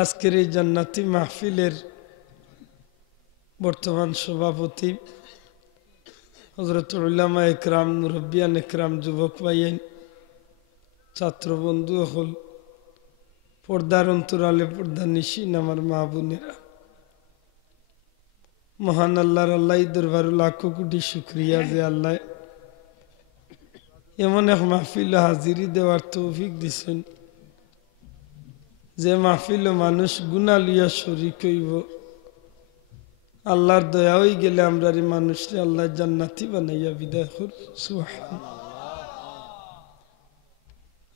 আজকের এই জান্নাতি মাহফিলের বর্তমান সভাপতি হযরত উলামা ইকরাম, মুরব্বিয়ান ইকরাম, যুবক ভাইয়েন, ছাত্র বন্ধু হল, পর্দার অন্তরালে পর্দা নিশিন আমার মা বোনেরা, মহান আল্লাহর দরবারে লাখো কোটি শুকরিয়া যে আল্লাহ এমন এক মাহফিল হাজিরি দেওয়ার তৌফিক দিছেন, যে মাহফিল মানুষ গুনাহ লিয়া শরীক হইব। আল্লাহর দয়া হয়ে গেলে আমরা মানুষরে আল্লাহ জান্নাতি বানাইয়া বিদায় করব। সুবহানাল্লাহ।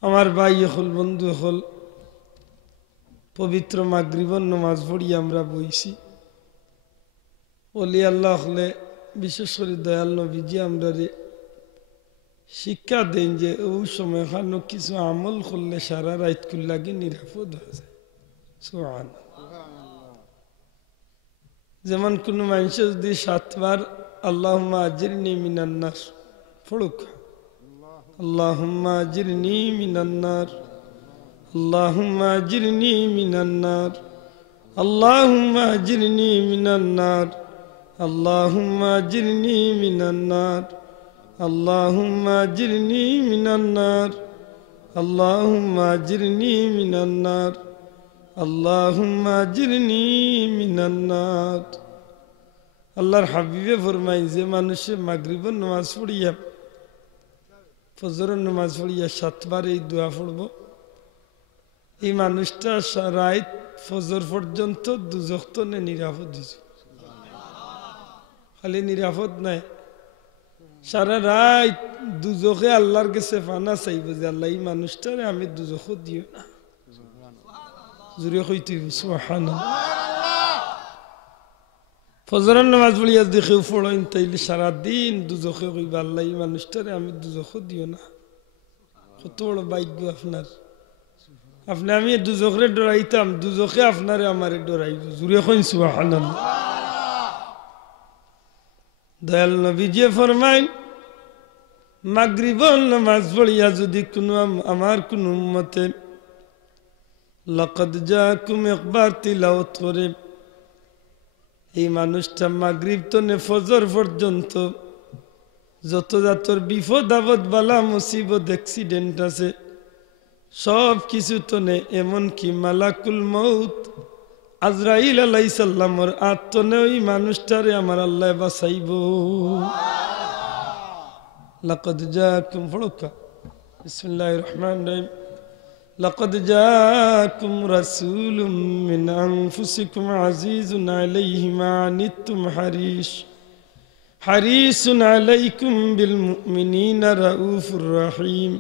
আমার ভাই হল, বন্ধু হল, পবিত্র মাগরিবের নামাজ পড়িয়া আমরা বইছি। ওলি আল্লাহ হলে, বিশেষ করে দয়াল নবীজি আমরা শিক্ষা দেন যে ওই সময় খানো কিছু আমল করলে সারা রাত কুল্লাগে নিরাপদ হয়ে যায়। সুবহানাল্লাহ। যেমন কোনো মানুষ যদি 7 বার আল্লাহুম্মা আজিরনি মিনান নার পড়ুক, আল্লাহুম্মা আজিরনি মিনান নার, আল্লাহুম্মা আজিরনি মিনান নার, আল্লাহুম্মা আজিরনি মিনান নার, আল্লাহুম্মা আজিরনি মিনান নার, আল্লাহুম্মা আজিরনি মিনান নার, আল্লাহুম্মা আজিরনি মিনান নার, আল্লাহুম্মা আজিরনি মিনান নার। আল্লাহর হাবিবে ফরমাই যে মানুষে মাগরিবের নামাজ পড়িয়া, ফজরের নামাজ পড়িয়া 7 বার এই দোয়া পড়ব, এই মানুষটা রাত ফজর পর্যন্ত দুজখ থেকে নিরাপদ হয়েছে। খালি নিরাপদ নাই, সারা রাত দুজখে আল্লাহর কাছে ফানা চাইব যে আল্লাহ এই মানুষটারে আমি দুজখ দিও না। জুড়ে কইতে সুবহানাল্লাহ। ফজরের নামাজ পড়িয়া দেখেও পড়েন তাইলে সারাদিন দুজখে কইব আল্লাহ এই মানুষটারে আমি দুজখ দিও না। কত বড় ভাগ্য আপনার। আপনি আমি দুজখরে ডরাইতাম, দুজখে আপনারে আমারে ডরাইব। জুড়ে কইন সুবহানাল্লাহ। দয়াল নবীজি ফরমাইন, মাগরিবের নামাজ পড়িয়া যদি কোনো আমার কোন উম্মতে লাকাদ জাকুম একবার তিলাওয়াত করে, এই মানুষটা মাগরিব তনে ফজর পর্যন্ত যত জাতর বিপদ আপদ বালা মুসিবত অ্যাক্সিডেন্ট আছে সব কিছু তনে, এমনকি মালাকুল মউত আজরাইল আলাইহিস সালামের আত্মনে ওই মানুষটারে আমার আল্লাহ বাঁচাইব। লাকাদ জাকুম ফড়কা বিসমিল্লাহির রহমানির রহিম। লাকাদ জাকুম রাসূলুম মিন আনফুসিকুম আজিজুন আলাইহি মা আনিতুম হারিসুন আলাইকুম বিল মুমিনিনা রাউফুর রহিম।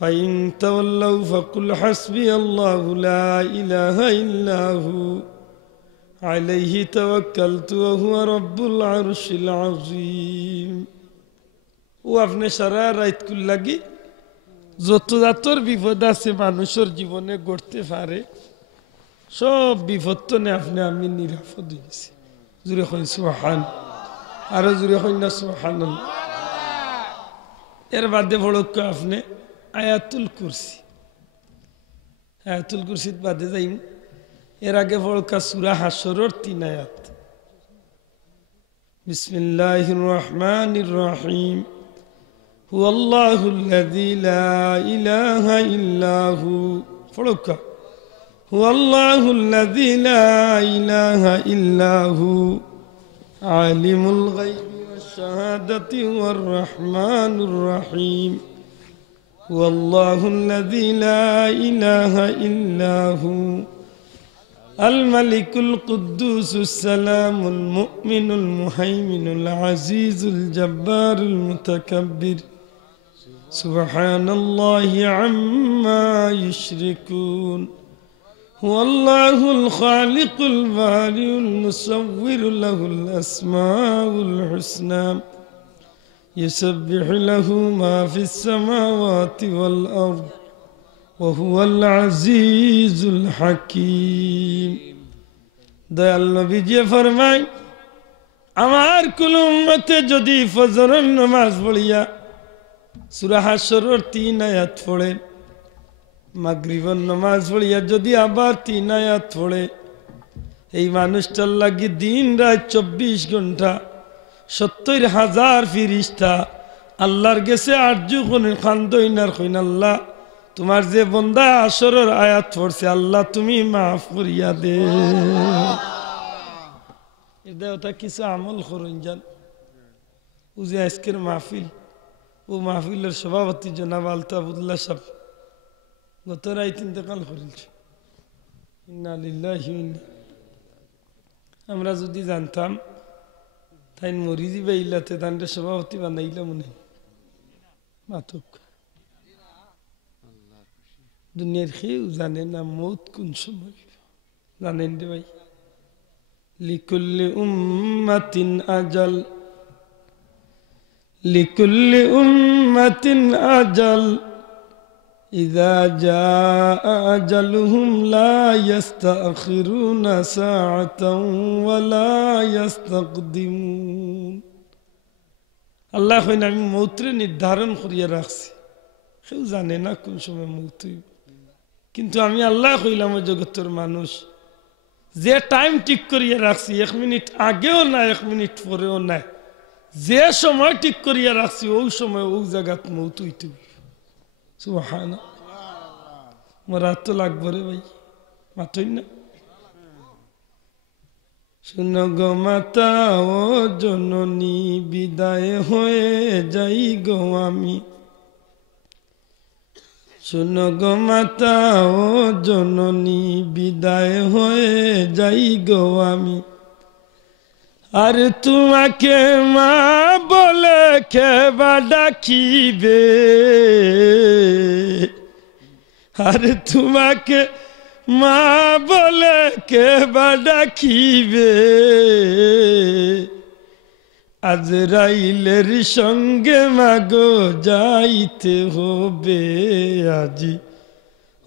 فإن تولوا فقل حسبي الله لا إله إلا هو عليه توكلت وهو رب العرش العظيم। ও আপনি সারা রাত কুল্লাগি যত জাতর বিপদ আছে মানুষের জীবনে ঘটতে পারে সব বিপদ তো নে আপনি আমি নিরাপদ হয়েছি। জুড়ে কইন সুবহানাল্লাহ। আরো জুড়ে কইন না সুবহানাল্লাহ। এর বাদে বড়ক আপনি আয়াতুল কুরসি, আয়াতুল কুরসির বাদে যাইম। এর আগে বড়কা সূরা হাশরের 3 আয়াত। বিসমিল্লাহির রহমানির রহিম। হুয়াল্লাহুল্লাযী লা ইলাহা ইল্লা হু, বড়কা হুয়াল্লাহুল্লাযী লা ইলাহা ইল্লা হু আলিমুল গায়বি ওয়াশ শাহাদাতি ওয়ার রহমানুর রহিম। والله الذي لا إله إلا هو الملك القدوس السلام المؤمن المهيمن العزيز الجبار المتكبر سبحان الله عما يشركون. هو الله الخالق البارئ المصور له الأسماء الحسنى يسبح له ما في السماوات والأرض وهو العزيز الحكيم. দয়াল নবীজি ফরমায়, আমার কোন উম্মতে যদি ফজরের নামাজ পড়িয়া সূরা হাশরের 3 আয়াত পড়ে, মাগরিবের নামাজ পড়িয়া যদি আবার 3 আয়াত পড়ে, এই মানুষটার লাগি দিন রাত 24 ঘন্টা 70,000 ফিরিস্তা আল্লাহর গেছে আরজু কোনে খান্দইনার কইন, আল্লাহ তোমার যে বন্দা আসরের আয়াত পড়ছে আল্লাহ তুমি মাফ করিয়া দে। এটা ওটা কিছু আমল করুন যান। ও যে আজকের মাহফিল, ও মাহফিলের সভাপতি জনাব আলতাফুল্লাহ সাহেব গত রাত ইন্তেকাল করেছে। ইন্না লিল্লাহি ওয়া ইন্না। আমরা যদি জানতাম তাই মরিজি বাইলাতে তান্ডে সভাপতি বানাইলাম মনে মাতুক। দুনিয়ার কেউ জানে না মৌত কোন সময়, জানেন রে ভাই? লিকুল্লি উম্মাতিন আজাল, লিকুল্লি উম্মাতিন আজাল, ইযা জাআ আজালুহুম লা ইস্তাখিরুনা সাআতান ওয়া লা ইস্তাকদিমুন। আল্লাহ কইন আমি মৌতরে নির্ধারণ করিয়া রাখছি, কেউ জানে না কোন সময় মৌত হইব, কিন্তু আমি আল্লাহ কইলাম ওই জগতের মানুষ যে টাইম ঠিক করিয়া রাখছি, 1 মিনিট আগেও না 1 মিনিট পরেও নাই, যে সময় ঠিক করিয়া রাখছি ওই সময় ওই জায়গাত মৌত হইতে হইব। সুবহানাল্লাহ। মরা তো লাগবে রে ভাই, মাতই না। শুনো গো মাতা ও জননী, বিদায় হয়ে যাই গো আমি। শুনো গো মাতা ও জননী, বিদায় হয়ে যাই গো আমি। আর তোমাকে মা বলে কেবা ডাকিবে, আর তোমাকে মা বলে কেবা ডাকিবে। আজরাইলের সঙ্গে মাগো যাইতে হবে আজি,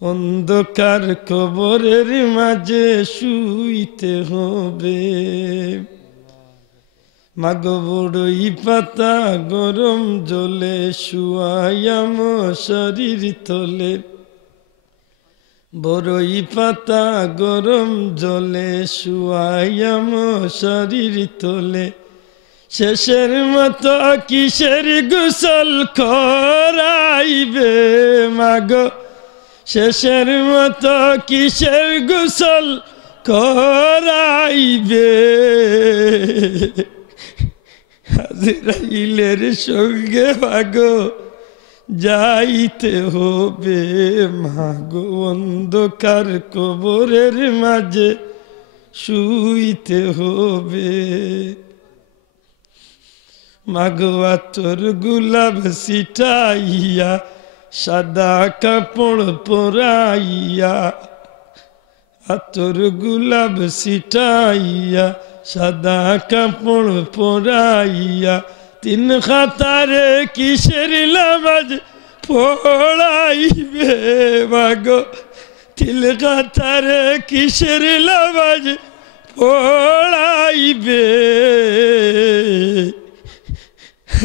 অন্ধকার কবরের মাঝে শুইতে হবে। মাগো বড়ই পাতা গরম জলে শুয়ায়াম শরীর তোলে, বড়ই পাতা গরম জলে শুয়ায়াম শরীর তোলে। শেষের মতো কিসের গোসল করাইবে মাগো, শেষের মতো কিসের গোসল করাইবে। আজরাইলের সঙ্গে মাগো যাইতে হবে মাগো, অন্ধকার কবরের মাঝে শুইতে হবে। মাগো আতর গোলাপ ছিটাইয়া সাদা কাপড় পরাইয়া, আতর গোলাপ ছিটাইয়া সাদা কাপড় পরাইয়া, 3 খাতারে কিসের নামাজ পড়াইবে মাগো, 3 খাতারে কিসের নামাজ পড়াইবে।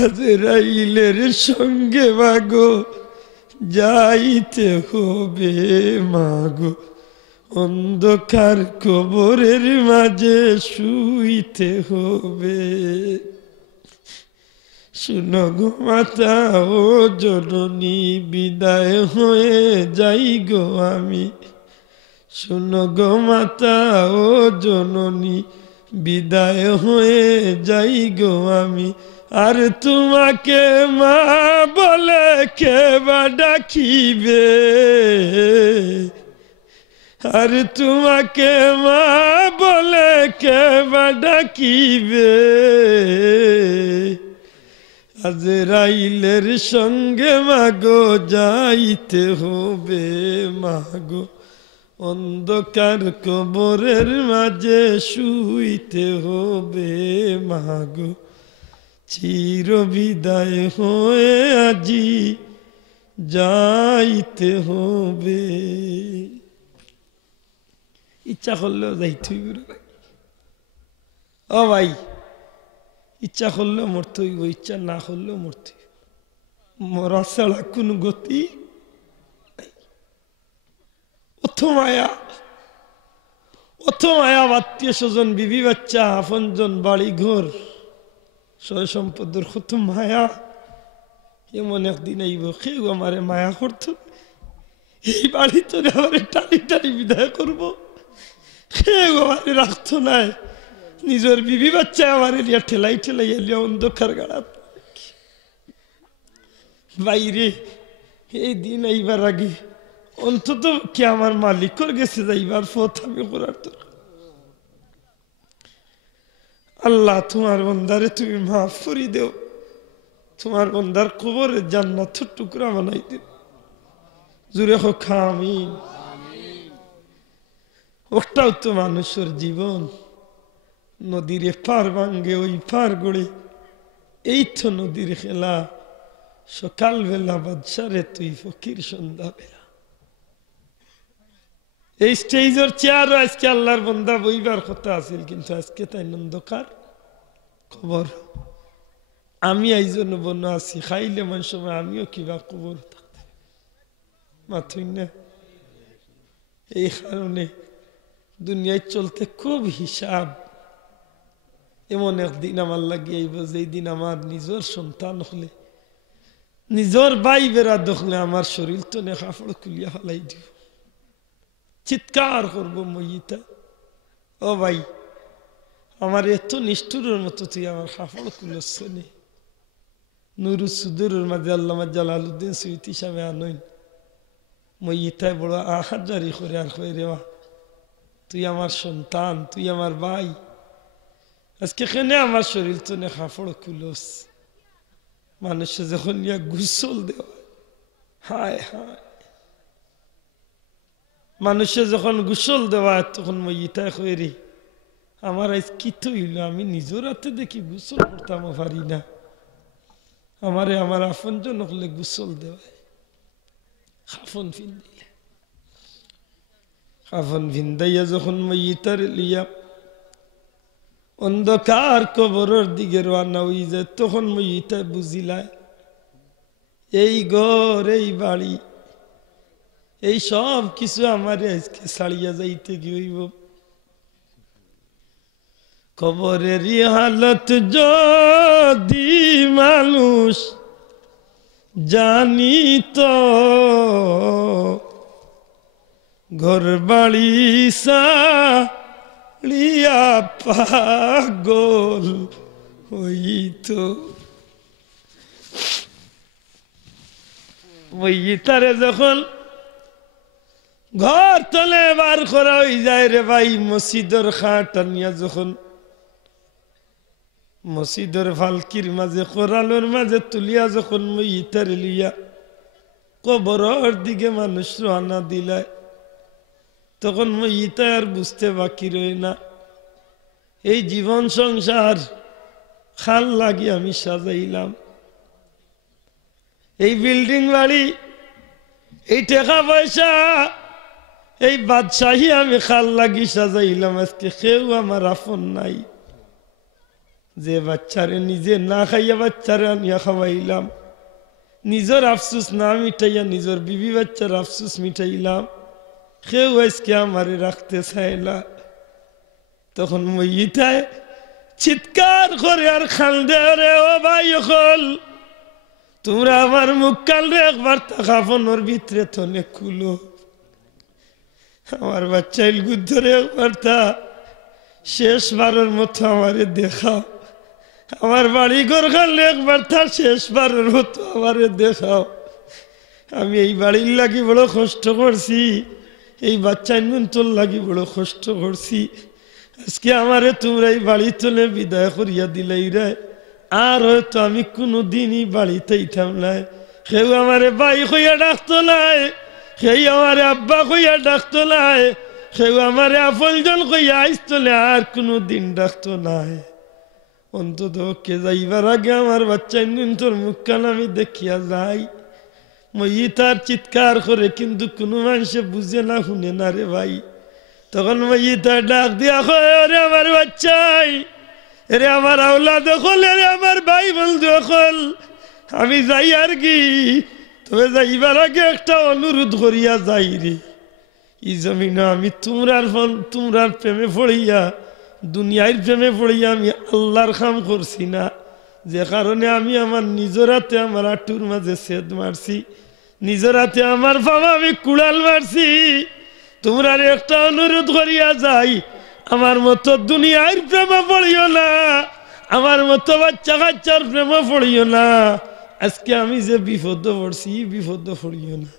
আজরাইলের সঙ্গে মাগো যাইতে হবে মাগো, অন্ধকার কবরের মাঝে শুইতে হবে। শুনো গো মাতা ও জননী, বিদায় হয়ে যাই গো আমি। শুনো গো মাতা ও জননী, বিদায় হয়ে যাই গো আমি। আর তোমাকে মা বলে কেবা ডাকিবে, আর তোমাকে মা বলে কেবা ডাকিবে। আজরাইলের সঙ্গে মাগো যাইতে হবে মাগো, অন্ধকার কবরের মাঝে শুইতে হবে মাগো। চির বিদায় হয়ে আজি যাইতে হবে। ইচ্ছা করলেও যাইতে হইব ও ভাই, ইচ্ছা করলেও মরতে হইব, ইচ্ছা না করলেও মরতে হইব। মরা ছাড়া কোন গতি। মায়া, অত মায়া, আত্মীয় স্বজন, বিবি বাচ্চা, আপনজন, বাড়ি ঘর, সয় সম্পদের কত মায়া। এমন একদিন আইব কেউ আমারে মায়া করতো, এই বাড়ি তো আমার টানি টানি বিদায় করবো, কেউ আমারে রাখতো নাই। নিজের বিবি বাচ্চা আমার এলিয়া ঠেলাই ঠেলাই এলিয়া অন্ধকার গাড়াত বাইরে। এই দিন এইবার আগে অন্তত কি আমার মালিকর গেছে যাইবার পথ আমি করার দরকার। আল্লাহ তোমার বন্দারে তুমি মাফ করে দেও, তোমার বন্দার কবরের জান্নাতের টুকরা বানাই দেও। জুড়ে হোক আমিন। ওটাও তো মানুষের জীবন, নদীর পার ভাঙ্গে ওই পার গড়ে, এই তো নদীর খেলা। সকালবেলা বাদশারে তুই ফকির সন্ধ্যা বেলা। এই স্টেজের চেয়ারও আজকে আল্লাহর বন্দা বইবার কথা আছিল, কিন্তু আজকে তাই অন্ধকার খবর। আমি এই জন্য বন্য আছি, খাইলে মান সময় আমিও কিবা খবর থাকতে মাথুই না। এই কারণে দুনিয়ায় চলতে খুব হিসাব। এমন একদিন আমার লাগিয়ে আইব যেই দিন আমার নিজের সন্তান হলে, নিজের ভাই বেড়া দেখলে আমার শরীর তো নে কাপড় খুলিয়া ফেলাই দিব, চিৎকার করবো মইতা, ও ভাই আমার এত নিষ্ঠুরের মতো তুই আমার কাপড় খুলছ নে। নুরুস সুদুরের মাঝে আল্লামা জালালউদ্দিন সুয়ুতি সাহেব আনইন মইতায় বড় আহাজারি করে আর কই রে তুই আমার সন্তান, তুই আমার ভাই, আজকে কেনে আমার শরীর তো নে কাপড় খুলস। মানুষে যখন ইয়া গোসল দেওয়া, হায় হায়, মানুষে যখন গোসল দেওয়া তখন মইতায় কই রে আমার আজ কি তো হইল, আমি নিজের হাতে দেখি গোসল করতাম পারি না, আমারে আমার আপনজন হলে গোসল দেওয়ায়। কাফন ফিন্দিলে, কাফন ফিন্দাইয়া যখন মইতার লিয়া অন্ধকার কবরের দিকে রওনা হই যায়, তখন মইতায় বুঝিলায় এই ঘর, এই বাড়ি, এই সব কিছু আমার আজকে ছাড়িয়া যাইতে কি হইব। কবরের হালত যদি মানুষ জানিত, ঘর বাড়ি সাড়িয়া পাগল হইত। মইতারে যখন ঘর তলে বার করা হয়ে যায় রে ভাই, মসজিদের খাট আনিয়া যখন মসজিদের ফালকির মাঝে কোরালোর মাঝে তুলিয়া যখন মইতারে লিয়া কবরের দিকে মানুষ রওনা দিলায়, তখন মইতা আর বুঝতে বাকি রই না এই জীবন সংসার খাল লাগি আমি সাজাইলাম, এই বিল্ডিং বাড়ি, এই টাকা পয়সা, এই বাদশাহী আমি খাল লাগি সাজাইলাম। আজকে কেউ আমার আপন নাই, যে বাচ্চারে নিজে না খাইয়া বাচ্চারে আনিয়া খাওয়াইলাম, নিজের আফসুস না মিটাইয়া নিজের বিবি বাচ্চার আফসুস মিটাইলাম, কেউ আজকে আমারে রাখতে চাইলা। তখন মইতায় চিৎকার করে আর খান্দে, রে ও ভাই হল তোমরা আমার মুখ কাল রে একবার তাকাফনের ভিতরে তনে খুলো, আমার বাচ্চা ইলগুদ ধরে একবার তা শেষবারের মতো আমারে দেখাও, আমার বাড়ি ঘর খালে একবার তা শেষবারের মতো আমারে দেখাও। আমি এই বাড়ির লাগি বড় কষ্ট করছি, এই বাচ্চা তোর লাগি বড় কষ্ট করছি, আজকে আমারে তোমরা এই বাড়ি তোলে বিদায় করিয়া দিলাই রে, আর হয়তো আমি কোনো দিনই বাড়িতে ইতাম নাই। কেউ আমারে ভাই হইয়া ডাকতো নাই, সেই আমারে আব্বা কইয়া ডাকতো নাই, কেউ আমারে আপনজন কইয়া আইসতলে আর কোনো দিন ডাকতো নাই। অন্তত কে যাইবার আগে আমার বাচ্চা তোর মুখখান আমি দেখিয়া যাই। মইতার চিৎকার করে কিন্তু কোনো মানুষে বুঝে না, শুনে না রে ভাই। তখন মইতার ডাক দিয়া কয়, রে আমার বাচ্চাই, রে আমার আওলাদ হল, রে আমার ভাই বন্ধু হল, আমি যাই আর কি, তবে যাইবার আগে একটা অনুরোধ করিয়া যাই রে। এই জমিনে আমি তোমরার প্রেমে পড়িয়া দুনিয়ার প্রেমে পড়িয়া আমি আল্লাহর কাম করছি না, যে কারণে আমি আমার নিজের হাতে আমার আটুর মাঝে সেদ মারছি, নিজের হাতে আমার বাবা আমি কুড়াল মারছি। তোমরা একটা অনুরোধ করিয়া যাই, আমার মতো দুনিয়ার প্রেমে পড়িও না, আমার মতো বাচ্চা কাচ্চার প্রেমে পড়িও না। আজকে আমি যে বিপদ পড়ছি, বিপদ পড়িও না।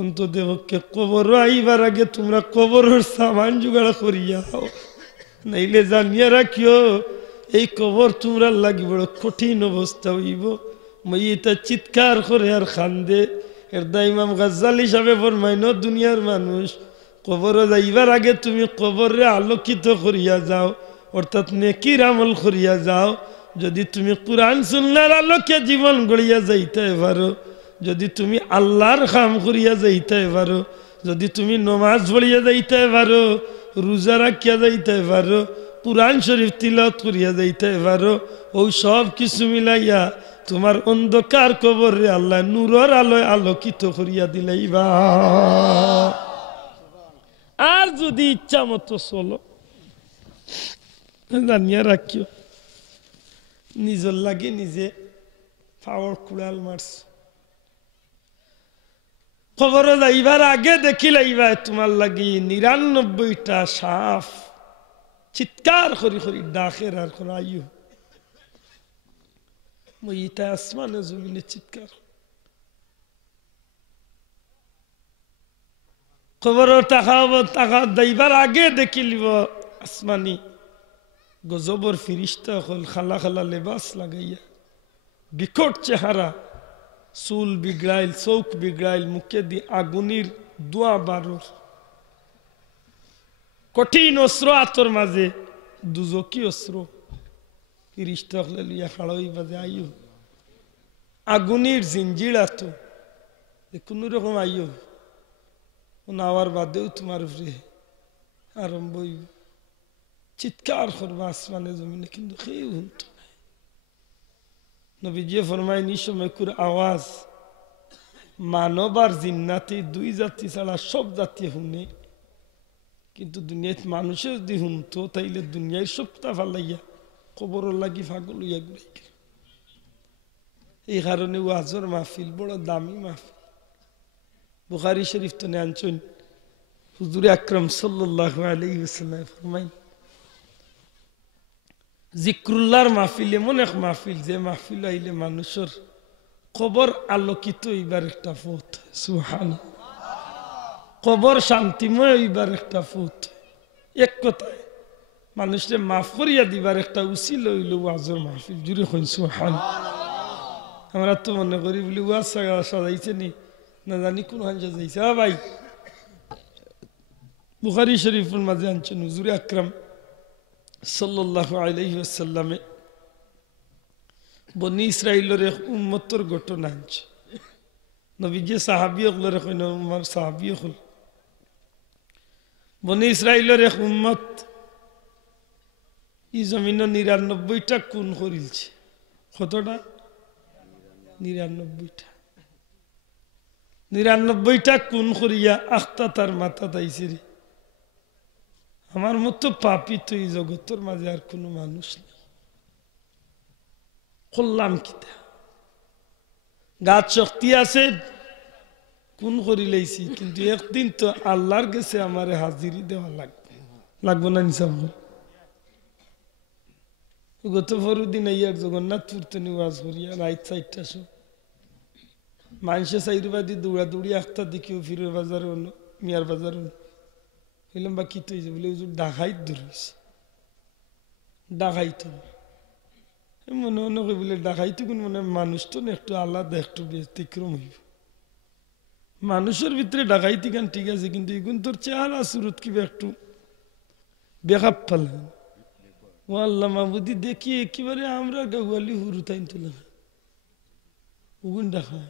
অন্তদেবকে কবর আইবার আগে তোমরা কবরের সামান জোগাড় করিয়া হও, নাইলে জানিয়া রাখিও এই কবর তোমরা লাগি বড় কঠিন অবস্থা হইব। মইটা চিৎকার করে আর খান্দে। এরদা ইমাম গাজ্জালি সাহেব ফরমাইন, দুনিয়ার মানুষ কবরে যাইবার আগে তুমি কবরে আলোকিত করিয়া যাও, অর্থাৎ নেকির আমল করিয়া যাও। যদি তুমি কুরআন সুন্নাহর আলোকে জীবন গড়িয়া যাইতে পারো, যদি তুমি আল্লাহর কাম করিয়া যাইতে পারো, যদি তুমি নমাজ পড়িয়া যাইতে পারো, রোজা রাখিয়া যাইতে পারো, কুরআন শরীফ তিলাওয়াত করিয়া যাইতে পারো, ওই সব কিছু মিলাইয়া তোমার অন্ধকার কবরে আল্লাহ নূরের আলোয় আলোকিত করিয়া দিলাইবা। আর যদি ইচ্ছা মতো চলো, জানিয়া রাখিও নিজের লাগে নিজে পাওয়ার কুড়াল মারছ। খবর যাইবার আগে দেখি লাইবা তোমার লাগি ৯৯টা সাপ চিৎকার করি করি ডাকের আর আইও মইটা আসমানে জমিনে চিৎকার। খবর টাকা যাইবার আগে দেখিলিব আসমানি গজবর ফিরিস্তা হল খালা খালা লেবাস লাগাইয়া, বিকট চেহারা, চুল বিগড়াইল, চৌক বিগড়াইল, মুখে দি আগুনির দোয়া বারোর, কঠিন অস্ত্র আতর মাঝে, দুজকি অস্ত্র। ফিরিস্তা হলে লইয়া খাড়াই বাজে আইও, আগুনির জিঞ্জির আত কোন রকম আইও, নাওয়ার বাদেও তোমার উপরে আরম্ভ হইব। চিৎকার করবা আসমানে জমিনে, কিন্তু কেউ শুনত না। নবীজি ফরমায় নিসময়কুর আওয়াজ মানব আর জিন্নাতি দুই জাতি ছাড়া সব জাতি শুনে, কিন্তু দুনিয়াত মানুষের যদি শুনতো তাইলে দুনিয়ায় সবটা ফালাইয়া কবর লাগি ফাগল হইয়া ঘুরে। এই কারণে ওয়াজর মাহফিল বড় দামি মাহফিল। বুখারী শরীফ তো আনছেন হুজুর আকরাম সাল্লাল্লাহু আলাইহি ওয়াসাল্লাম ফরমাইন, জিক্রুল্লাহর মাহফিল এমন এক মাহফিল যে মাহফিল আইলে মানুষের কবর আলোকিত হইবার একটা পথ। সুবহানাল্লাহ, কবর শান্তিময় হইবার একটা পথ। এক কথায় মানুষকে মাফ করিয়া দিবার একটা উসিলা হইল ওয়াজর মাহফিল। জুড়ে হইন সুবহানাল্লাহ। আমরা তো মনে করি বলি ওয়াজ সাজাইছে নি, না জানি কোন হান সাজাইছে। ভাই বুখারী শরীফের মাঝে আনছেন হুজুর আকরাম সাল্লাল্লাহু আলাইহি ওয়াসাল্লামে বনি ইসরাইলের এক উম্মতের ঘটনা আনছে। নবীজি সাহাবী হলের কইন উম্মার সাহাবী হল বনি ইসরাইলের এক উম্মত এই জমিনে ৯৯টা খুন করিলছে। কতটা? ৯৯টা খুন করিয়া আখতা তার মাথা তাইছে রে, আমার মতো পাপী তো এই জগতের মাঝে আর কোনো মানুষ নেই, করলাম কিতা? গাছ শক্তি আছে, কোন করি লাইছি, কিন্তু একদিন তো আল্লাহর কাছে আমারে হাজিরি দেওয়া লাগবে, লাগবো না? নিসাব গত পরদিন আইয়া জগন্নাথপুর তো নিওয়াজ করিয়া রাত ৪টার সময় মানুষে চাইরবাদি দৌড়াদৌড়ি আখতা দেখিও ফিরের বাজার মিয়ার বাজার হইলাম বা কি হয়েছে বলে হুজুর ডাকাইত ধরেছে। ডাকাইত মনে মনে কই বলে ডাকাইতো কোন মনে মানুষ তো না একটু আলাদা, একটু ব্যতিক্রম হইব। মানুষের ভিতরে ডাকাইতি গান ঠিক আছে, কিন্তু এগুন তোর চেহারা সুরত কিবা একটু বেখাপ ফেলেন। ও আল্লাহ মাহবুদি দেখি একেবারে আমরা গাওয়ালি হুরু তাইন তুলে ওগুন ডাকাই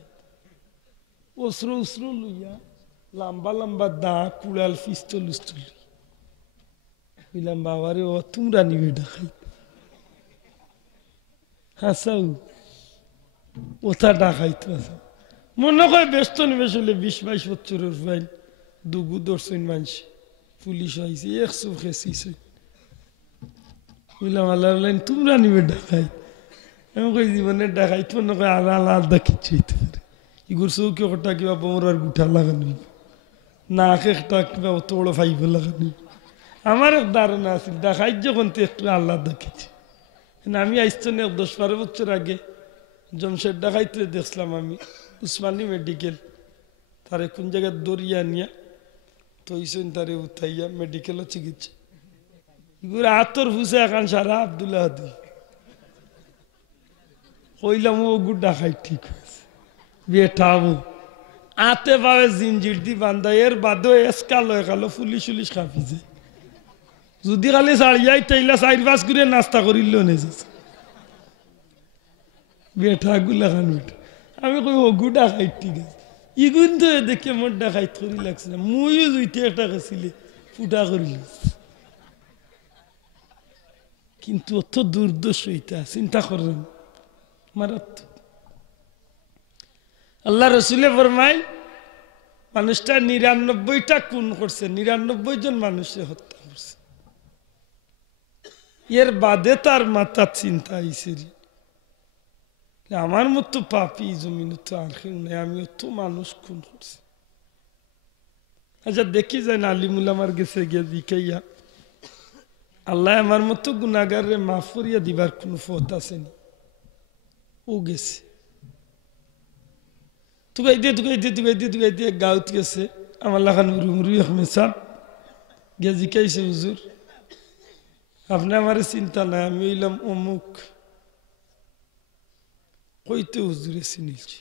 অস্ত্র উস্ত্র লইয়া লম্বা লম্বা দা কুড়াল পিস্তল উস্তল বললাম বাবারে ও তোমরা নিবে ডাকাই হাসাও ওটা ডাকাইতো। মনে হয় ব্যস্ত নিবেশ হলে ২০-২২ বছরের ফাইল দুগু দর্শন মানুষ পুলিশ হয়েছে একশো খেয়েছিস বুঝলাম আল্লাহ বললেন তোমরা নিবে ডাকাই আমি কই জীবনের ডাকাই তো না কই আলাদা কিছু হইতে পারে এগুলো চৌকি একটা কিবা বোমরার গুঠা লাগানো নাক একটা কিবা অত বড় ফাইভ লাগানো আমার এক ধারণা আছে ডাকাই যখন তো একটু আলাদা কিছু আমি আসছি না 10-12 বছর আগে জমশেদ ডাকাইতে দেখছিলাম আমি উসমানী মেডিকেল তারে কোন জায়গায় দরিয়া নিয়া তো ইসন তারে উঠাইয়া মেডিকেলও চিকিৎসা এগুলো আতর ফুসে এখন সারা আব্দুল্লাহ হাদি কইলাম ও গুড্ডা খাই ঠিক হয়েছে বেঠাবো আতে পাবে জিনজির দি বান্ধা এর বাদে এসকাল হয়ে গেল পুলিশ উলিশ খাপি যায় যদি খালি ছাড়িয়াই তাইলা 4-5 করে নাস্তা করিল নেছে বেঠা গুলা খান বেঠা আমি কই ও গুডা খাই ঠিক আছে ইগুন তো দেখে মোর ডাকাই থরি লাগছে না মুইও জুইতে একটা গেছিলে ফুটা করিল কিন্তু অত দুর্দশ হইতা চিন্তা করেন মারাত্মক আল্লাহ রসুলে ফরমায় মানুষটা 99টা খুন করছে 99 জন মানুষে হত্যা করছে এর বাদে তার মাথা চিন্তা আইছে আমার মতো পাপি জমিন তো আর কেউ নেই আমি অত মানুষ খুন করছি আচ্ছা দেখি যায় না আলিমুল আমার গেছে গিয়ে দিকাইয়া আল্লাহ আমার মতো গুনাগারে মাফ করিয়া দিবার কোন ফত আসেনি ও গেছে তুগাই দিয়ে গাঁত গেছে আমার লাগান মুরুমুরু আহমেদ সাহ গিয়ে জিকাইছে হুজুর আপনি আমার চিন্তা নাই আমি হইলাম অমুক কইতে হুজুরে চিনিছি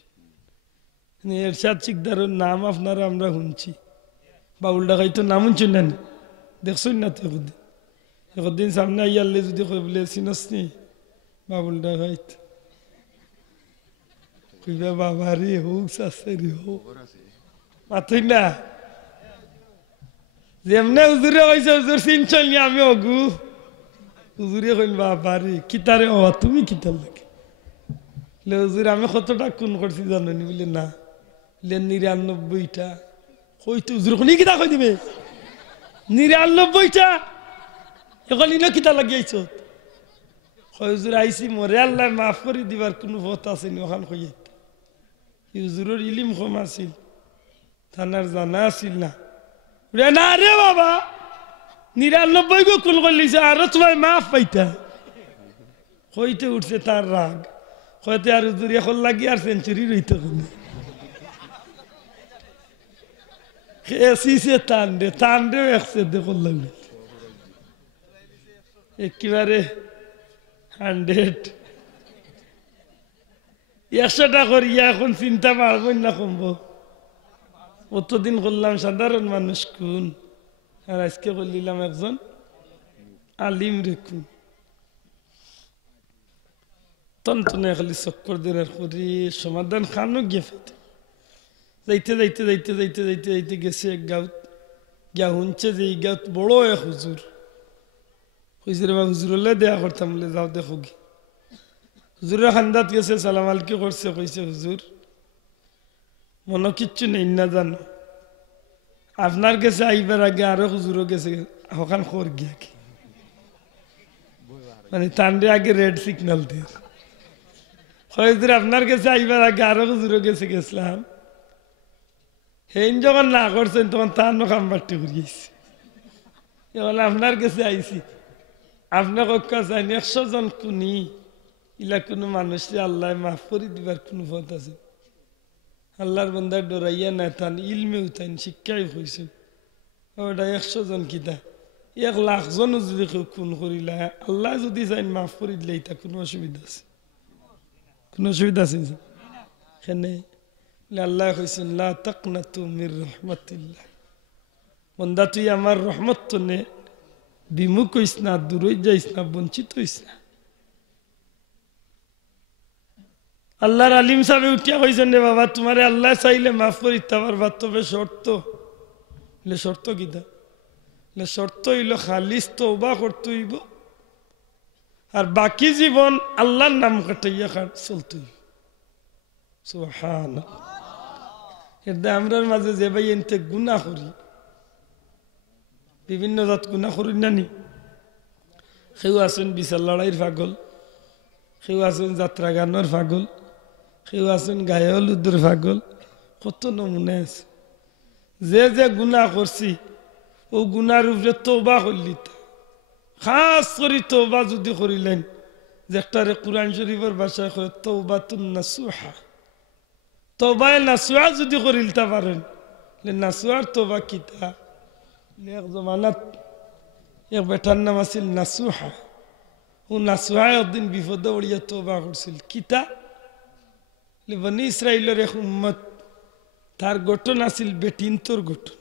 এরশাদ শিকদারের নাম আপনারা আমরা শুনছি বাউল ডাকাই তো নাম শুনছেন না দেখছেন না তো একদিন সামনে আইয়ালে যদি কই বলে চিনস নি বাবুল ডাকাইত কইবা বাবা রে হোক সাসে রে হোক মাথই না যেমনে হুজুরে কইছে হুজুর চিনছেন নি আমি অগু হুজুরে কইল বাবা রে কিতারে ও তুমি কিতার লাগে লে হুজুর আমি কতটা খুন করছি জানেন বলে না লে 99টা কইতে হুজুর কোনি কিতা কই দিবে 99টা এখন ইনো কিতা লাগিয়েছ হুজুর আইসি মরে আল্লাহ মাফ করে দিবার কোনো পথ আসেনি ওখান কইয়ে হুজুরের ইলিম কম আছিল থানার জানা আছিল না না রে বাবা 99 গো খুন করলিছে আরো তোমার মাফ পাইতা কইতে উঠছে তার রাগ কইতে আর হুজুর এখন লাগি আর সেঞ্চুরি রইতে কোন এসিসে টান দে একসে দেখো লাগলো একেবারে 100 100টা করিয়া এখন চিন্তা পারবেন না কমবো অতদিন করলাম সাধারণ মানুষ কোন আর আজকে বললাম একজন আলিম রেখুন তন্তনে খালি চক্কর দেওয়ার করি সমাধান খানো গিয়ে ফেতে যাইতে গেছে এক গাঁত গিয়া শুনছে যে এই গাঁত বড় এক হুজুর হুজুর বা হুজুরলে দেয়া করতাম বলে যাও দেখো গি হুজুরের খান্দাত গেছে সালাম আলকি করছে কইছে হুজুর মনে কিচ্ছু নেই না জানো আপনার কাছে আইবার আগে আরো হুজুরও গেছে ওখান খোর গিয়া কি মানে তান্ডে আগে রেড সিগন্যাল দিয়ে হুজুর আপনার কাছে আইবার আগে আরো হুজুরও গেছিলাম হেন যখন না করছেন তখন তার কামবারটি করিয়েছি বলে আপনার কাছে আইছি আপনার কক্ষা চাইনি 100 জন কুনি ইলা কোনো মানুষে আল্লাহ মাফ করে দিবার কোনো পথ আছে আল্লাহর বন্দার ডরাইয়া না তান ইলমে উঠাইন শিক্ষাই হয়েছেন ওটা 100 জন কিতা 1,00,000 জন যদি কেউ খুন করিলা আল্লাহ যদি চাইন মাফ করে দিলে এটা কোনো অসুবিধা আছে কোনো অসুবিধা আছে এখানে আল্লাহ কইছেন লা তাকনাতু মির রাহমাতিল্লাহ বন্দা তুই আমার রহমত তো নে বিমুখ হইস না দূর হয়ে যাইস না বঞ্চিত হইস না আল্লাহর আলিম সাহেব উঠিয়া কইছেন রে বাবা তোমারে আল্লাহ চাইলে মাফ করিতে পারবা তবে শর্ত শর্ত কিতা শর্ত হইল খালিস তওবা করতে হইব আর বাকি জীবন আল্লাহর নাম কাটাইয়া চলতে হইব সুবহানাল্লাহ এর আমরার মাঝে যে ভাই এনতে গুনাহ করি বিভিন্ন জাত গুণা করেন নানি কেউ আছেন বিচার লড়াইয়ের পাগল কেউ আছেন যাত্রা গানের পাগল কেউ আছেন গায়ে হলুদের পাগল কত নমুনা আছে যে যে গুণা করছি ও গুণার উপরে তওবা করলি খাস করে তওবা যদি করিলেন যে একটা কোরআন শরীফের ভাষায় কয় তওবাতুন নাসুহা তওবায়ে নাসুহা যদি করিলতে পারেন নাসুহার তওবা কিতা এক জমানাত এক বেটার নাম আছিল নাসুহা ও নাসুহা একদিন বিপদে পড়িয়া তওবা করছিল কিতা বনি ইসরাইলের এক উম্মত তার গঠন আছিল বেটিন্তর গঠন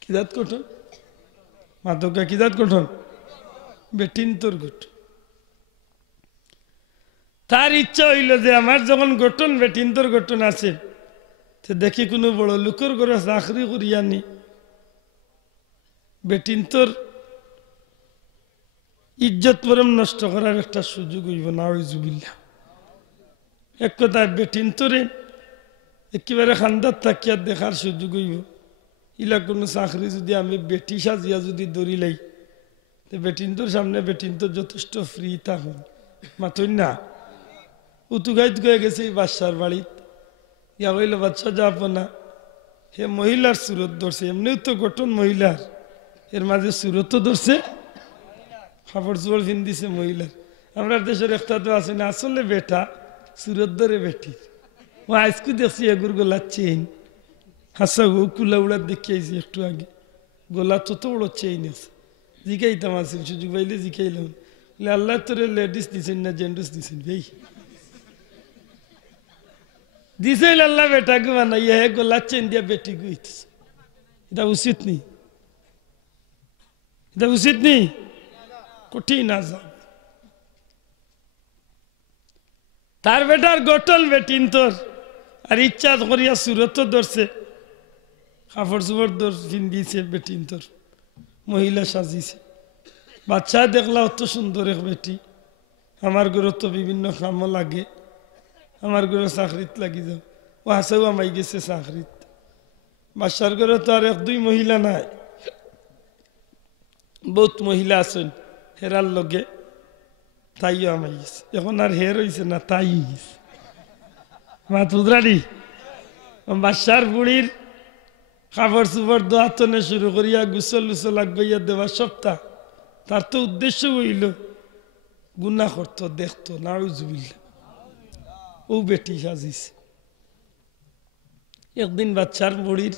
কিদাত গঠন মাদকা কিদাত গঠন বেটিন্তর গঠন তার ইচ্ছা হইল যে আমার যখন গঠন বেটিন্তর গঠন আছে তো দেখি কোনো বড় লোকের ঘরে চাকরি করিয়া নি বেটিন্তর ইজ্জত পরম নষ্ট করার একটা সুযোগ হইব না ওই জুবিল্লা এক কথায় বেটিন্তরে একেবারে খান্দার থাকিয়া দেখার সুযোগ হইব ইলা কোনো চাকরি যদি আমি বেটি সাজিয়া যদি দৌড়ি লাই তো বেটিন্তর সামনে বেটিন্তর যথেষ্ট ফ্রি থাকুন মাথুন না উতুগাই তুগাই গেছে এই বাদশার বাড়িত ইয়া হইল বাচ্চা যাব না হে মহিলার সুরত ধরছে এমনিও তো গঠন মহিলার এর মাঝে সুরতও ধরছে কাপড় চোপড় দিছে মহিলার আমরা দেশের একটা তো আছে না আসলে বেটা সুরত ধরে বেটির ও আজকে দেখছি এগুর গোলার চেইন হাসা ও কুলা উড়ার দেখিয়েছি একটু আগে গোলা তত বড় চেইন আছে জিকাইতাম আসিল সুযোগ পাইলে জিকাইলাম আল্লাহ তোরে লেডিস দিছেন না জেন্টস দিছেন ভাই দিছে আল্লাহ বেটাকে বানাইয়া হে গোলার চেইন দিয়া বেটি গুইতেছে এটা উচিত নেই এটা উচিত নেই কঠিন আজাব তার বেটার গঠন বেটিন তোর আর ইচ্ছা করিয়া সুরত ধরছে কাপড় চোপড় দিয়েছে বেটিন তোর মহিলা সাজিছে বাচ্চা দেখলা অত সুন্দর এক বেটি আমার ঘরে তো বিভিন্ন কামও লাগে আমার ঘরে চাকরিত লাগি যাও ও হাসেও আমাই গেছে চাকরিত বাচ্চার ঘরে তো আর এক দুই মহিলা নাই বহুত মহিলা আছেন হেরার লগে তাইও আমাই গেছে এখন আর হের হয়েছে না তাই গেছে মাতুদ্রানি বাচ্চার বুড়ির কাপড় চুপড় দোয়াতনে শুরু করিয়া গুসল লুসল লাগাইয়া দেওয়া সপ্তাহ তার তো উদ্দেশ্য হইল গুনাহ করতো দেখতো নাউজুবিল্লাহ ও বেটি সাজিছে একদিন বাচ্চার বুড়ির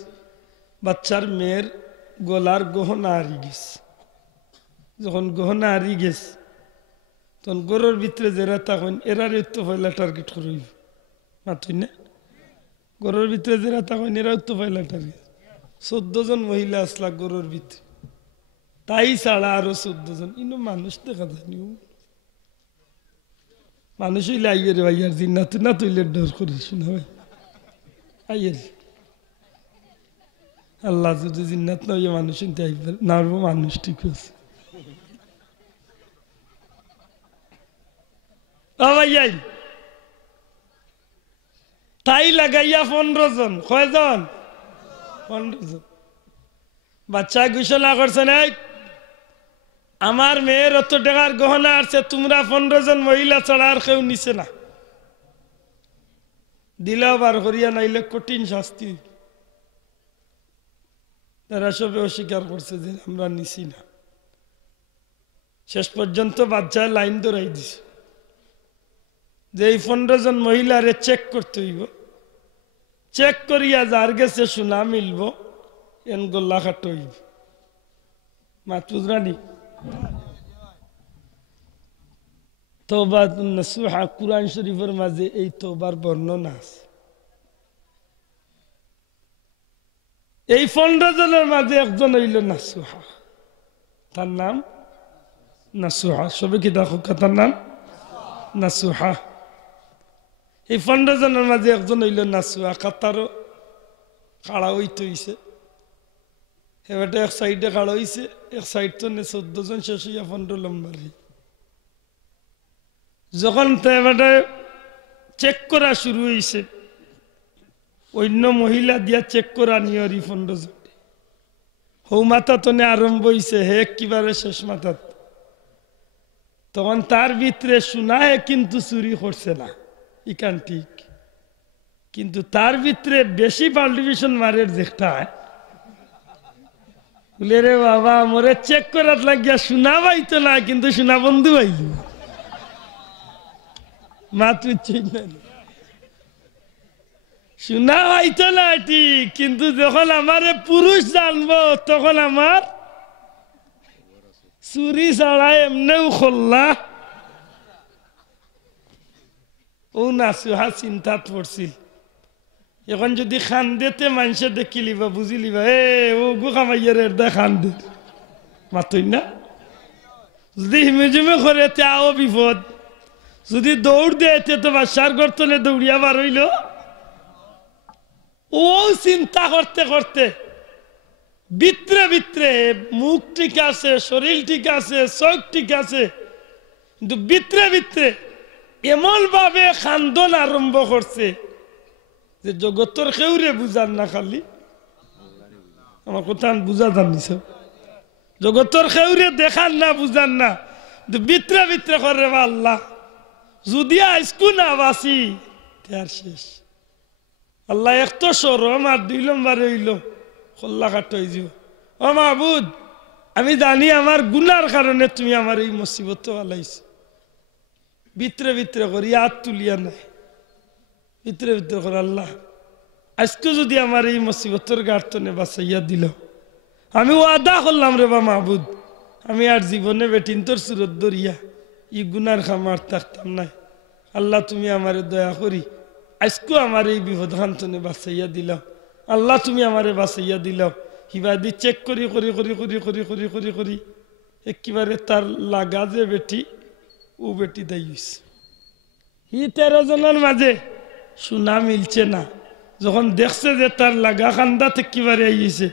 বাচ্চার মেয়ের গলার গহনা হারিয়ে গেছে যখন গহনা হারিয়ে গেছে তখন গরুর ভিতরে যারা তখন এরারে তো পয়লা টার্গেট করইব মাতুই না গরুর ভিতরে যারা তখন এরাও তো পয়লা টার্গেট 14 জন মহিলা আসলা গরুর ভিতরে তাই ছাড়া আরো 14 জন ইনো মানুষ দেখা যায়নি মানুষ হইলে আইয়ে রে ভাই আর জিন্নাত না তুইলে ডর করি শোনা ভাই আইয়ে আল্লাহ যদি জিন্নাত না হইয়া মানুষ শুনতে আইবে না মানুষ ঠিক আছে তাই লাগাইয়া 15 জন কয়জন 15 জন বাচ্চা ঘোষণা করছে নাই আমার মেয়ের অত টাকার গহনা আছে তোমরা 15 জন মহিলা ছাড়া আর কেউ নিছে না দিলাও বার করিয়া নাইলে কঠিন শাস্তি তারা সবে অস্বীকার করছে যে আমরা নিছি না শেষ পর্যন্ত বাচ্চা লাইন ধরাই দিছে যে এই 15 জন মহিলারে চেক করতে হইব চেক করিয়া যার গেছে সোনা মিলব এন গোল্লা খাট হইব মাতুজরানি তওবা নাসুহা কুরআন শরীফের মাঝে এই তওবার বর্ণনা আছে এই 15 জনের মাঝে একজন হইল নাসুহা তার নাম নাসুহা সবে কি দেখো তার নাম নাসুহা এই 15 জনের মাঝে একজন হইল নাসুহা কাতারও খাড়া হইতে হইছে এবারে এক সাইডে খাড়া হইছে এক সাইড তো 14 জন শেষ হইয়া 15 নম্বর যখন এবারে চেক করা শুরু হইছে অন্য মহিলা দিয়া চেক করা নিয়রি 15 জন হৌ মাথা তনে আরম্ভ হইছে হে একেবারে শেষ মাথা তখন তার ভিতরে শোনায় কিন্তু চুরি করছে না ইকান ঠিক কিন্তু তার ভিতরে বেশি পাল্টিভেশন মারের দেখটা বলে রে বাবা মোরে চেক করার লাগিয়া শোনা পাইতো না কিন্তু শোনা বন্ধু পাইল মাত্র শোনা পাইতো না ঠিক কিন্তু যখন আমার পুরুষ জানবো তখন আমার চুরি ছাড়া এমনিও খোল্লা ও না সুহা চিন্তাত পড়ছিল এখন যদি খান্দেতে মানুষে দেখি লিবা বুঝি লিবা ও গু খামাইয়ার দা খান্দে মাতই না যদি হিমেজুমে করে আও বিপদ যদি দৌড় দেয় তো বাসার গর্তনে দৌড়িয়া বার হইল ও চিন্তা করতে করতে ভিতরে ভিতরে মুখ ঠিক আছে শরীর ঠিক আছে চোখ ঠিক আছে কিন্তু ভিতরে ভিতরে এমন ভাবে খান্দন আরম্ভ করছে যে জগতের কেউরে বুঝার না খালি আমার কথা বুঝা জানি সব জগতের কেউরে দেখার না বুঝার না ভিতরে ভিতরে করে আল্লাহ যদি আইসকু না বাসি তার শেষ আল্লাহ এক তো সরম আর 2 নম্বর হইল খোল্লা কাট হয়ে যাব ও মাহবুদ আমি জানি আমার গুনার কারণে তুমি আমার এই মুসিবত আলাইছো ভিতরে ভিতরে করি হাত তুলিয়া নাই ভিতরে ভিতরে করে আল্লাহ আজকে যদি আমার এই মুসিবতের গার্তনে বাঁচাইয়া দিল আমি ওয়াদা করলাম রে বা মাহবুদ আমি আর জীবনে বেটিন তোর সুরত ধরিয়া ই গুনার খামার থাকতাম নাই আল্লাহ তুমি আমারে দয়া করি আজকে আমার এই বিপদ খান্তনে বাঁচাইয়া দিলাম আল্লাহ তুমি আমারে বাঁচাইয়া দিলাম হিবাদি চেক করি করি করি করি করি করি করি করি একেবারে তার লাগা যে বেটি ও বেটি দাইস হি 13 জনের মাঝে শোনা মিলছে না যখন দেখছে যে তার লাগা খান্দা একেবারে আইছে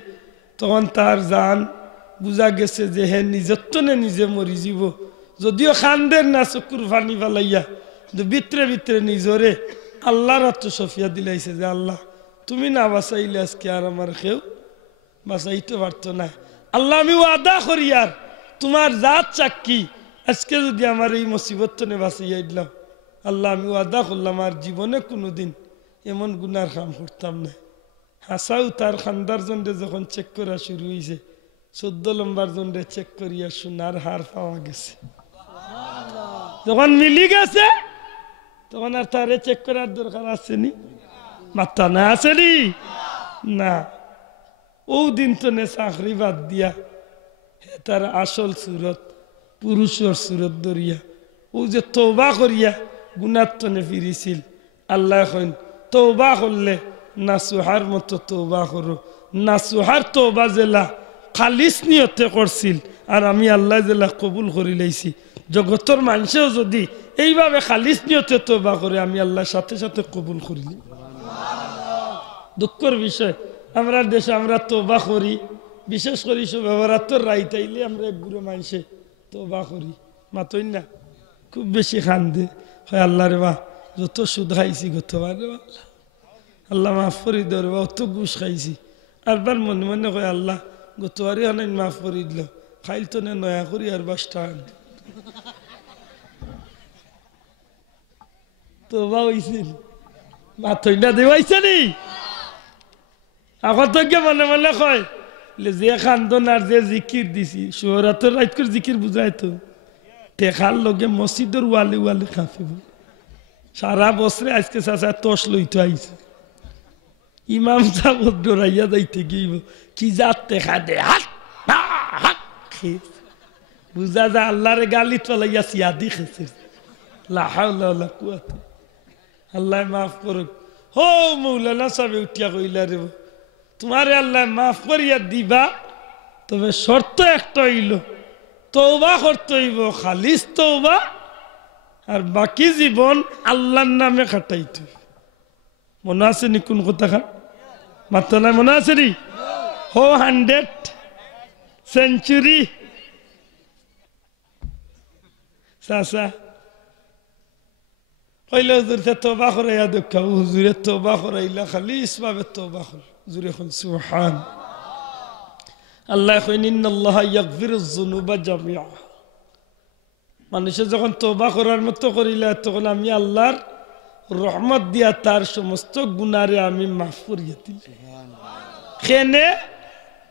তখন তার জান বুঝা গেছে যে হে নিজত্বনে নিজে মরি যাব যদিও খান্দের না চকুর পানি ফালাইয়া কিন্তু ভিতরে ভিতরে নিজরে আল্লাহর আত্মসফিয়া দিলাইছে যে আল্লাহ তুমি না বাঁচাইলে আজকে আর আমার কেউ বাঁচাইতে পারতো না আল্লাহ আমি ওয়াদা করি আর তোমার জাত চাক্কি আজকে যদি আমার এই মুসিবত নে বাঁচাইয়া দিলাম আল্লাহ আমি ওয়াদা করলাম আর জীবনে কোনোদিন এমন গুনার কাম করতাম না হাসাও তার খান্দার জন্যে যখন চেক করা শুরু হয়েছে 14 নম্বর জন্যে চেক করিয়া সোনার হার পাওয়া গেছে যখন মিলি গেছে তখন আর তারে চেক করার দরকার আসেনি মাত্রা না আসেনি না ও দিন তো নে চাকরি বাদ দিয়া তার আসল সুরত পুরুষের সুরত ধরিয়া ও যে তওবা করিয়া গুনার তনে ফিরিছিল আল্লাহ এখন তওবা করলে নাসুহার মতো তওবা করো নাসুহার তওবা জেলা খালিস নিয়তে করছিল আর আমি আল্লাহ জেলা কবুল করি লাইছি জগতের মানুষেও যদি এইভাবে খালিস নিয়তে তওবা করে আমি আল্লাহর সাথে সাথে কবুল করিলি দুঃখের বিষয় আমরা দেশে আমরা তওবা করি বিশেষ করে ব্যবহারাত্মর রাইত আইলে আমরা বুড়ো মানুষে তওবা করি মাতই না খুব বেশি খান্দে হয় আল্লাহ রে বা যত সুদ খাইছি গতবার রে আল্লাহ মাফ করি দেওয়ার বা অত ঘুষ খাইছি আরবার মনে মনে কয় আল্লাহ গতবারই অনেক মাফ করি দিল খাইল তো নয়া করি আর বাসটা তওবা হইছিল মাতই না দেওয়াইছে নি আগত মনে মনে কয় যে খান্দন আর যে জিকির দিছি শহরাতের রাইতকর জিকির বুঝাই তো টেকার লগে মসজিদের ওয়ালে ওয়ালে কাঁপিব সারা বছরে আজকে চাচা তস লইতে আইছে ইমাম সাহেব ডরাইয়া যাইতে গিয়েব কি যাত টেকা দে হাত হাত বুঝা যা আল্লাহর গালি চলাইয়া সিয়াদি খেছে লা হাওলা ওয়ালা কুওয়াতা আল্লাহ মাফ করুক হো মৌলানা সাহেব উঠিয়া কইলা রে তোমারে আল্লাহ মাফ করিয়া দিবা তবে শর্ত একটা হইল তওবা করতে হইব খালিস তওবা আর বাকি জীবন আল্লাহর নামে কাটাইতে মনে আছে নি কোন কথা খান মাত্রা মনে আছে নি হো 100 সেঞ্চুরি চাচা কইলে হুজুরতে তওবা করাইয়া দেখা হুজুরে তওবা করাইলা খালিস ভাবে তওবা কর হুজুরে কোন সুবহান আল্লাহ কইন ইন্নাল্লাহা ইয়াগফিরুয যুনুবা জামিআ। মানুষে যখন তওবা করার মতো করিলে তখন আমি আল্লাহর রহমত দিয়া তার সমস্ত গুনারে আমি মাফ করিয়ে দিই। কেনে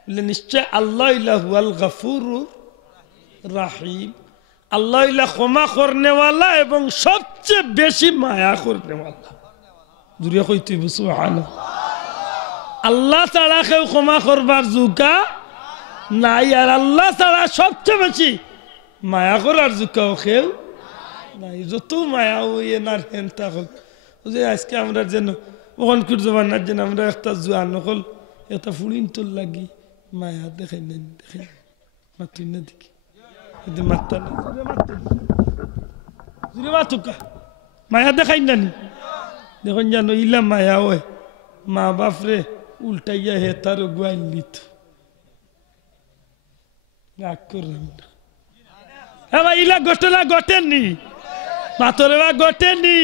বলে নিশ্চয় আল্লাহ হুয়াল গাফুরুর রাহিম। আল্লাহ ক্ষমা করনেওয়ালা এবং সবচেয়ে বেশি মায়া করনেওয়ালা। জুড়ে কইতে সুবহানাল্লাহ। আল্লাহ ছাড়া কেউ ক্ষমা করবার জুকা নাই, আর আল্লাহ ছাড়া সবচেয়ে বেশি মায়া করার জুকাও কেউ নাই। যত মায়া হইয়ে না হেন থাকুক, যে আজকে আমরা যেন ওখান করে জমানার যেন আমরা একটা জুয়া নকল একটা ফুড়িন তোর লাগি মায়া দেখাই না, দেখাই মাতুই না দেখি মাত্তা না জুড়ে মাতুকা মায়া দেখাই না নি। দেখুন জানো ইলা মায়া হয় মা বাপরে উল্টাইয়া হে তার গুয়াইন লিত রাগ করলাম না। হ্যাঁ ইলা ঘটনা ঘটেনি মাতরে বা ঘটেনি।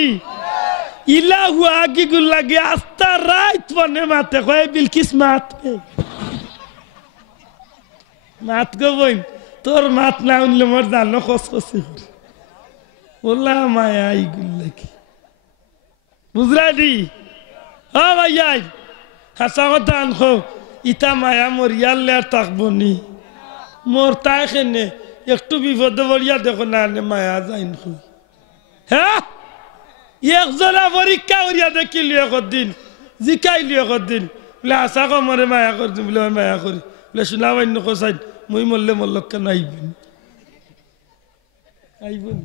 ইলা হুয়া কি গুল লাগে আস্তা রাইত বনে মাতে কয় বিলকিস মাত মাত গো বইন তোর মাত না উনলে মোর জানো খসখসি বললা মায়া ইগুল লাগে বুঝলি। হ্যাঁ ভাইয়াই হাসা কথা আনখো ইটা মায়া মরিয়ালে আর থাকবো নি মোর তাই খেনে একটু বিপদে পড়িয়া দেখো না মায়া যাইন খুই। হ্যাঁ একজনা পরীক্ষা করিয়া দেখিলি একদিন জিকাইলি একদিন বলে আশা কো মরে মায়া করছি বলে মায়া করি বলে শোনা বান্য কসাই মই মরলে মোর লোক কেন আইবেন আইবন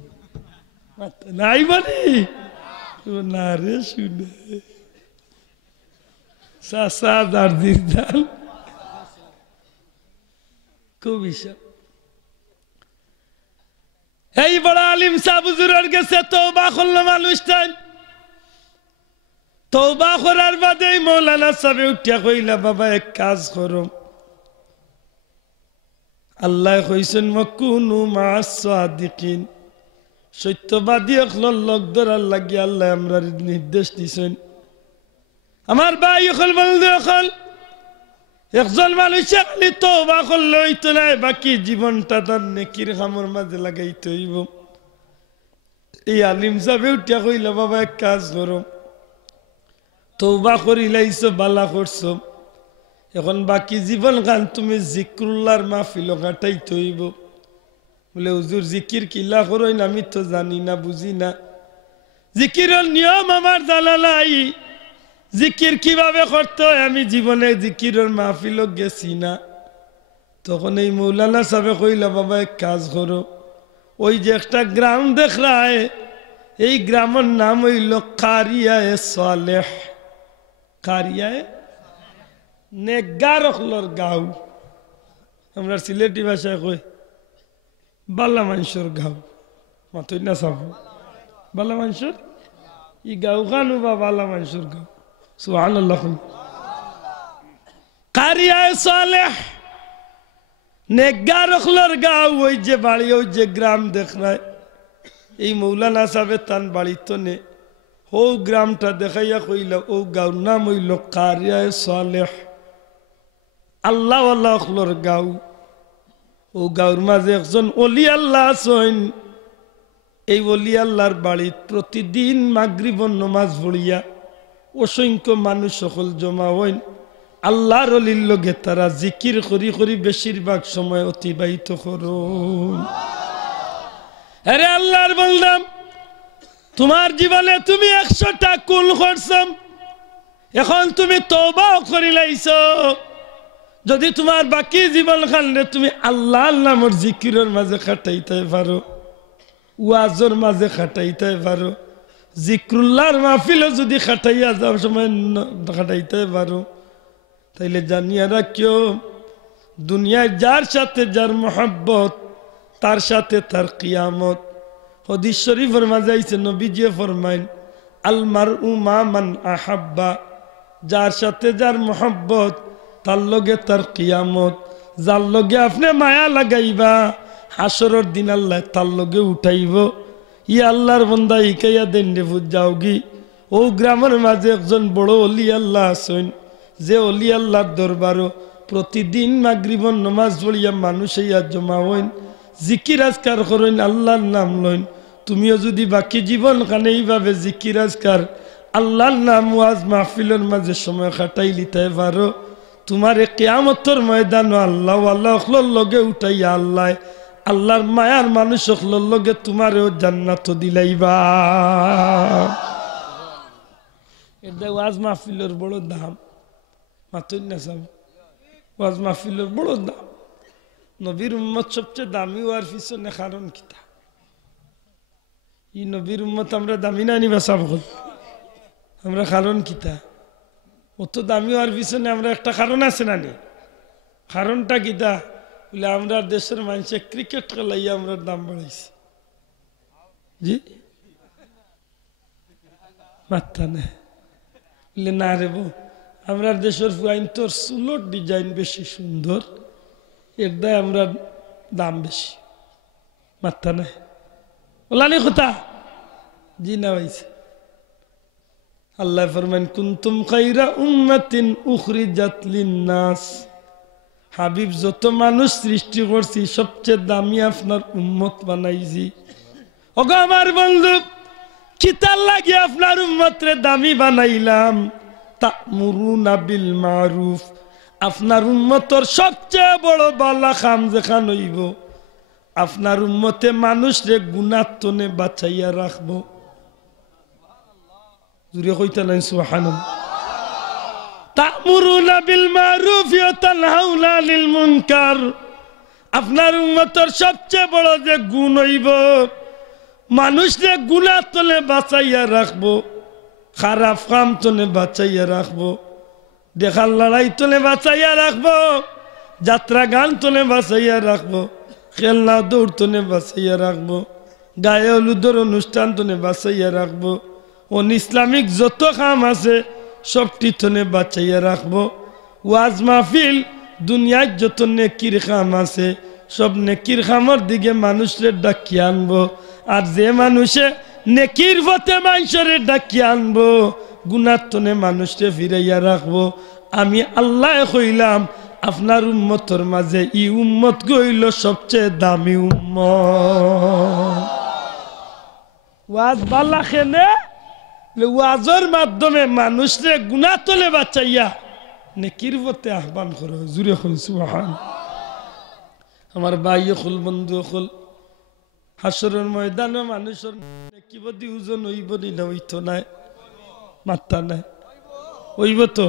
না আইবনি না রে শুনে চাষা দার্জির ডাল খুব হিসাব। এই বড় আলিম সাহেব হুজুরের কাছে তওবা করল মানুষটাই। তওবা করার বাদে মৌলানা সাহেব উঠিয়া কইলা বাবা এক কাজ করো, আল্লাহ কইছেন মাকুনু মা'আস সাদিকিন, সত্যবাদী হল লোক ধরার লাগি আল্লাহ আমরা নির্দেশ দিছেন। আমার ভাই হল বন্ধু হল একজন মানুষে খালি তওবা করলে হইতো না, বাকি জীবনটা তার নেকির কামের মাঝে লাগাইতে হইব। এই আলিম সাহেব উঠিয়া কইলা বাবা এক কাজ করো, তওবা করিলাইছো বালা করছো, এখন বাকি জীবন গান তুমি জিক্রুল্লাহর মাহফিল কাটাইতে হইব। বলে হুজুর জিকির কিলা করেন আমি তো জানি না বুঝি না, জিকিরের নিয়ম আমার জানা নাই, জিকির কিভাবে করতে হয় আমি জীবনে জিকিরের মাহফিল গেছি না। তখন এই মৌলানা সাহেব কইলা বাবা এক কাজ করো, ওই যে একটা গ্রাম দেখলায় এই গ্রামের নাম হইল কারিয়ায়ে সালেহ। কারিয়ায়ে নেকগার হলর গাঁও, আমরা সিলেটি ভাষায় কই বালা মানুষের গাঁও মাতই না চাব বালা মানুষের ই গাঁও খানো বা বালা মানুষের গাঁও। সুবহানাল্লাহ। কারিয়ায়ে সালেহ নেকগার হলর গাঁও, ওই যে বাড়ি ওই যে গ্রাম দেখলায় এই মৌলানা সাহেব তান বাড়িত নে ও গ্রামটা দেখাইয়া কইলা ও গাঁওর নাম হইল কারিয়ায়ে সালেহ। আল্লাহ আল্লাহর গাঁও, ও গাঁওর মাঝে একজন ওলি আল্লাহ আছেন। এই ওলি আল্লাহর বাড়িত প্রতিদিন মাগরিবর নামাজ পড়িয়া অসংখ্য মানুষ সকল জমা হইন। আল্লাহর ওলির লগে তারা জিকির করি করি বেশিরভাগ সময় অতিবাহিত করুন। আরে আল্লাহর বললাম তোমার জীবনে তুমি 100টা কুল করছম, এখন তুমি তওবাও করিলাইছ। যদি তোমার বাকি জীবন খানলে তুমি আল্লাহ নামের জিকিরের মাঝে খাটাইতে পারো, ওয়াজের মাঝে খাটাইতে পারো, জিক্রুল্লাহর মাহফিলে যদি খাটাইয়া যাও সময় খাটাইতে পারো, তাইলে জানিয়া রাখিও দুনিয়ায় যার সাথে যার মোহাব্বত তার সাথে তার কিয়ামত। হাদিস শরীফের মাঝে আইছে নবীজি ফরমাইন আল মারউ মা মান আহাব্বা, যার সাথে যার মোহাব্বত তার লগে তার কিয়ামত। যার লগে আপনি মায়া লাগাইবা হাসরের দিন আল্লাহ তার লগে উঠাইব। ই আল্লাহর বন্দা ইকাইয়া দেন রে যাওগি। ও গ্রামের মাঝে একজন বড় অলি আল্লাহ আছেন, যে অলি আল্লাহর দরবারও প্রতিদিন মাগরিবর নামাজ পড়িয়া মানুষ ইয়া জমা হইন জিকির আজকার করেন আল্লাহর নাম লইন তুমিও যদি বাকি জীবন খানে এইভাবে জিকির আজকার আল্লাহর নাম ওয়াজ মাহফিলের মাঝে সময় কাটাই লিতে পারো তোমার কিয়ামতের ময়দানে আল্লাহ আল্লাহর লগে উঠাইয়া আল্লাহ আল্লাহর মায়ার মানুষ সকলের লগে তোমারও জান্নাত দিলাইবা এটা ওয়াজ মাহফিলের বড় দাম মাতুন না সব ওয়াজ মাহফিলের বড় দাম নবীর উম্মত সবচেয়ে দামি হওয়ার পিছনে কারণ কিতা ই নবীর উম্মত আমরা দামি না নিবা সব হল আমরা কারণ কিতা অত দামি হওয়ার পিছনে আমরা একটা কারণ আছে না নি কারণটা কিতা বলে আমরা দেশের মানুষে ক্রিকেট খেলাইয়া আমরা দাম বাড়াইছি জি মাত্রা না বলে না রে বউ আমরা দেশের ফুয়াইন তোর সুলোর ডিজাইন বেশি সুন্দর এর দায় আমরা দাম বেশি মাত্রা না বলানি কথা জি না হয়েছে আল্লাহ ফরমান কুনতুম খায়রা উম্মাতিন উখরিজাত লিন-নাস হাবিব যত মানুষ সৃষ্টি করছি সবচেয়ে দামি আপনার উম্মত বানাইছি ওগো আমার বন্ধু কিতার লাগে আপনার উম্মতরে দামি বানাইলাম তা'মুরুনা বিল মারুফ আপনার উম্মতর সবচেয়ে বড় বালা কাম যেখান হইব আপনার উম্মতে মানুষরে গুনাহ তনে বাঁচাইয়া রাখবো জুরে কইতা নাই সুবহানাল্লাহ তা'মুরুনা বিল মারুফ ওয়া তানহাউনা আনিল মুনকার আপনার উম্মতের সবচেয়ে বড় যে গুণ হইব মানুষরে গুনাহ তনে বাঁচাইয়া রাখবো খারাপ কাম তনে বাঁচাইয়া রাখবো দেখার লড়াই তনে বাঁচাইয়া রাখবো যাত্রা গান তনে বাঁচাইয়া রাখবো খেলনা দৌড় তনে বাঁচাইয়া রাখবো গায়ে হলুদের অনুষ্ঠান তনে বাঁচাইয়া রাখবো অন ইসলামিক যত কাম আছে সবটি তনে বাঁচাইয়া রাখবো ওয়াজ মাহফিল দুনিয়ায় যত নেকির কাম আছে সব নেকির কামের দিকে মানুষরে ডাকিয়ে আনবো আর যে মানুষে নেকির পথে মানুষের ডাকিয়ে আনবো গুনার তনে মানুষরে ফিরাইয়া রাখবো আমি আল্লাহ কইলাম আপনার উম্মতর মাঝে ই উম্মত গইল সবচেয়ে দামি উম্মত ওয়াজ বালা খেনে ওয়াজের মাধ্যমে মানুষরে গুনাহ তলে বাঁচাইয়া নেকির পথে আহ্বান করো জুরে হল সুবহানাল্লাহ আমার ভাই হল বন্ধু হল হাসরের ময়দানে মানুষের নেকি বদি ওজন হইব না হইতো না মাত্রা নাই হইব তো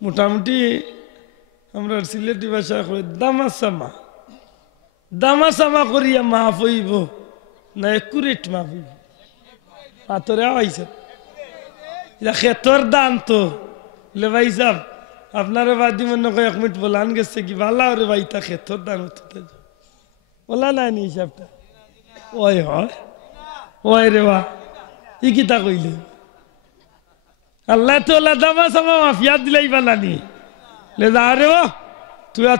মোটামুটি আমরা সিলেটি ভাষা কই দামাসামা দামাসামা করিয়া মাফ হইব না একুরেট মাফ হইব পাথরে আইছে ক্ষেতর দান তো লে ভাই সাহেব আপনার বাদি মনে কয় 1 মিনিট বলান গেছে কি ভালো রে ভাই তা ক্ষেতর দান হতে বলা নাই নি হিসাবটা ওই হয় ওই রে বা ই কি তা কইলে আল্লাহ তো দামা সামা মাফিয়া দিলাই বানানি লে যা রে ও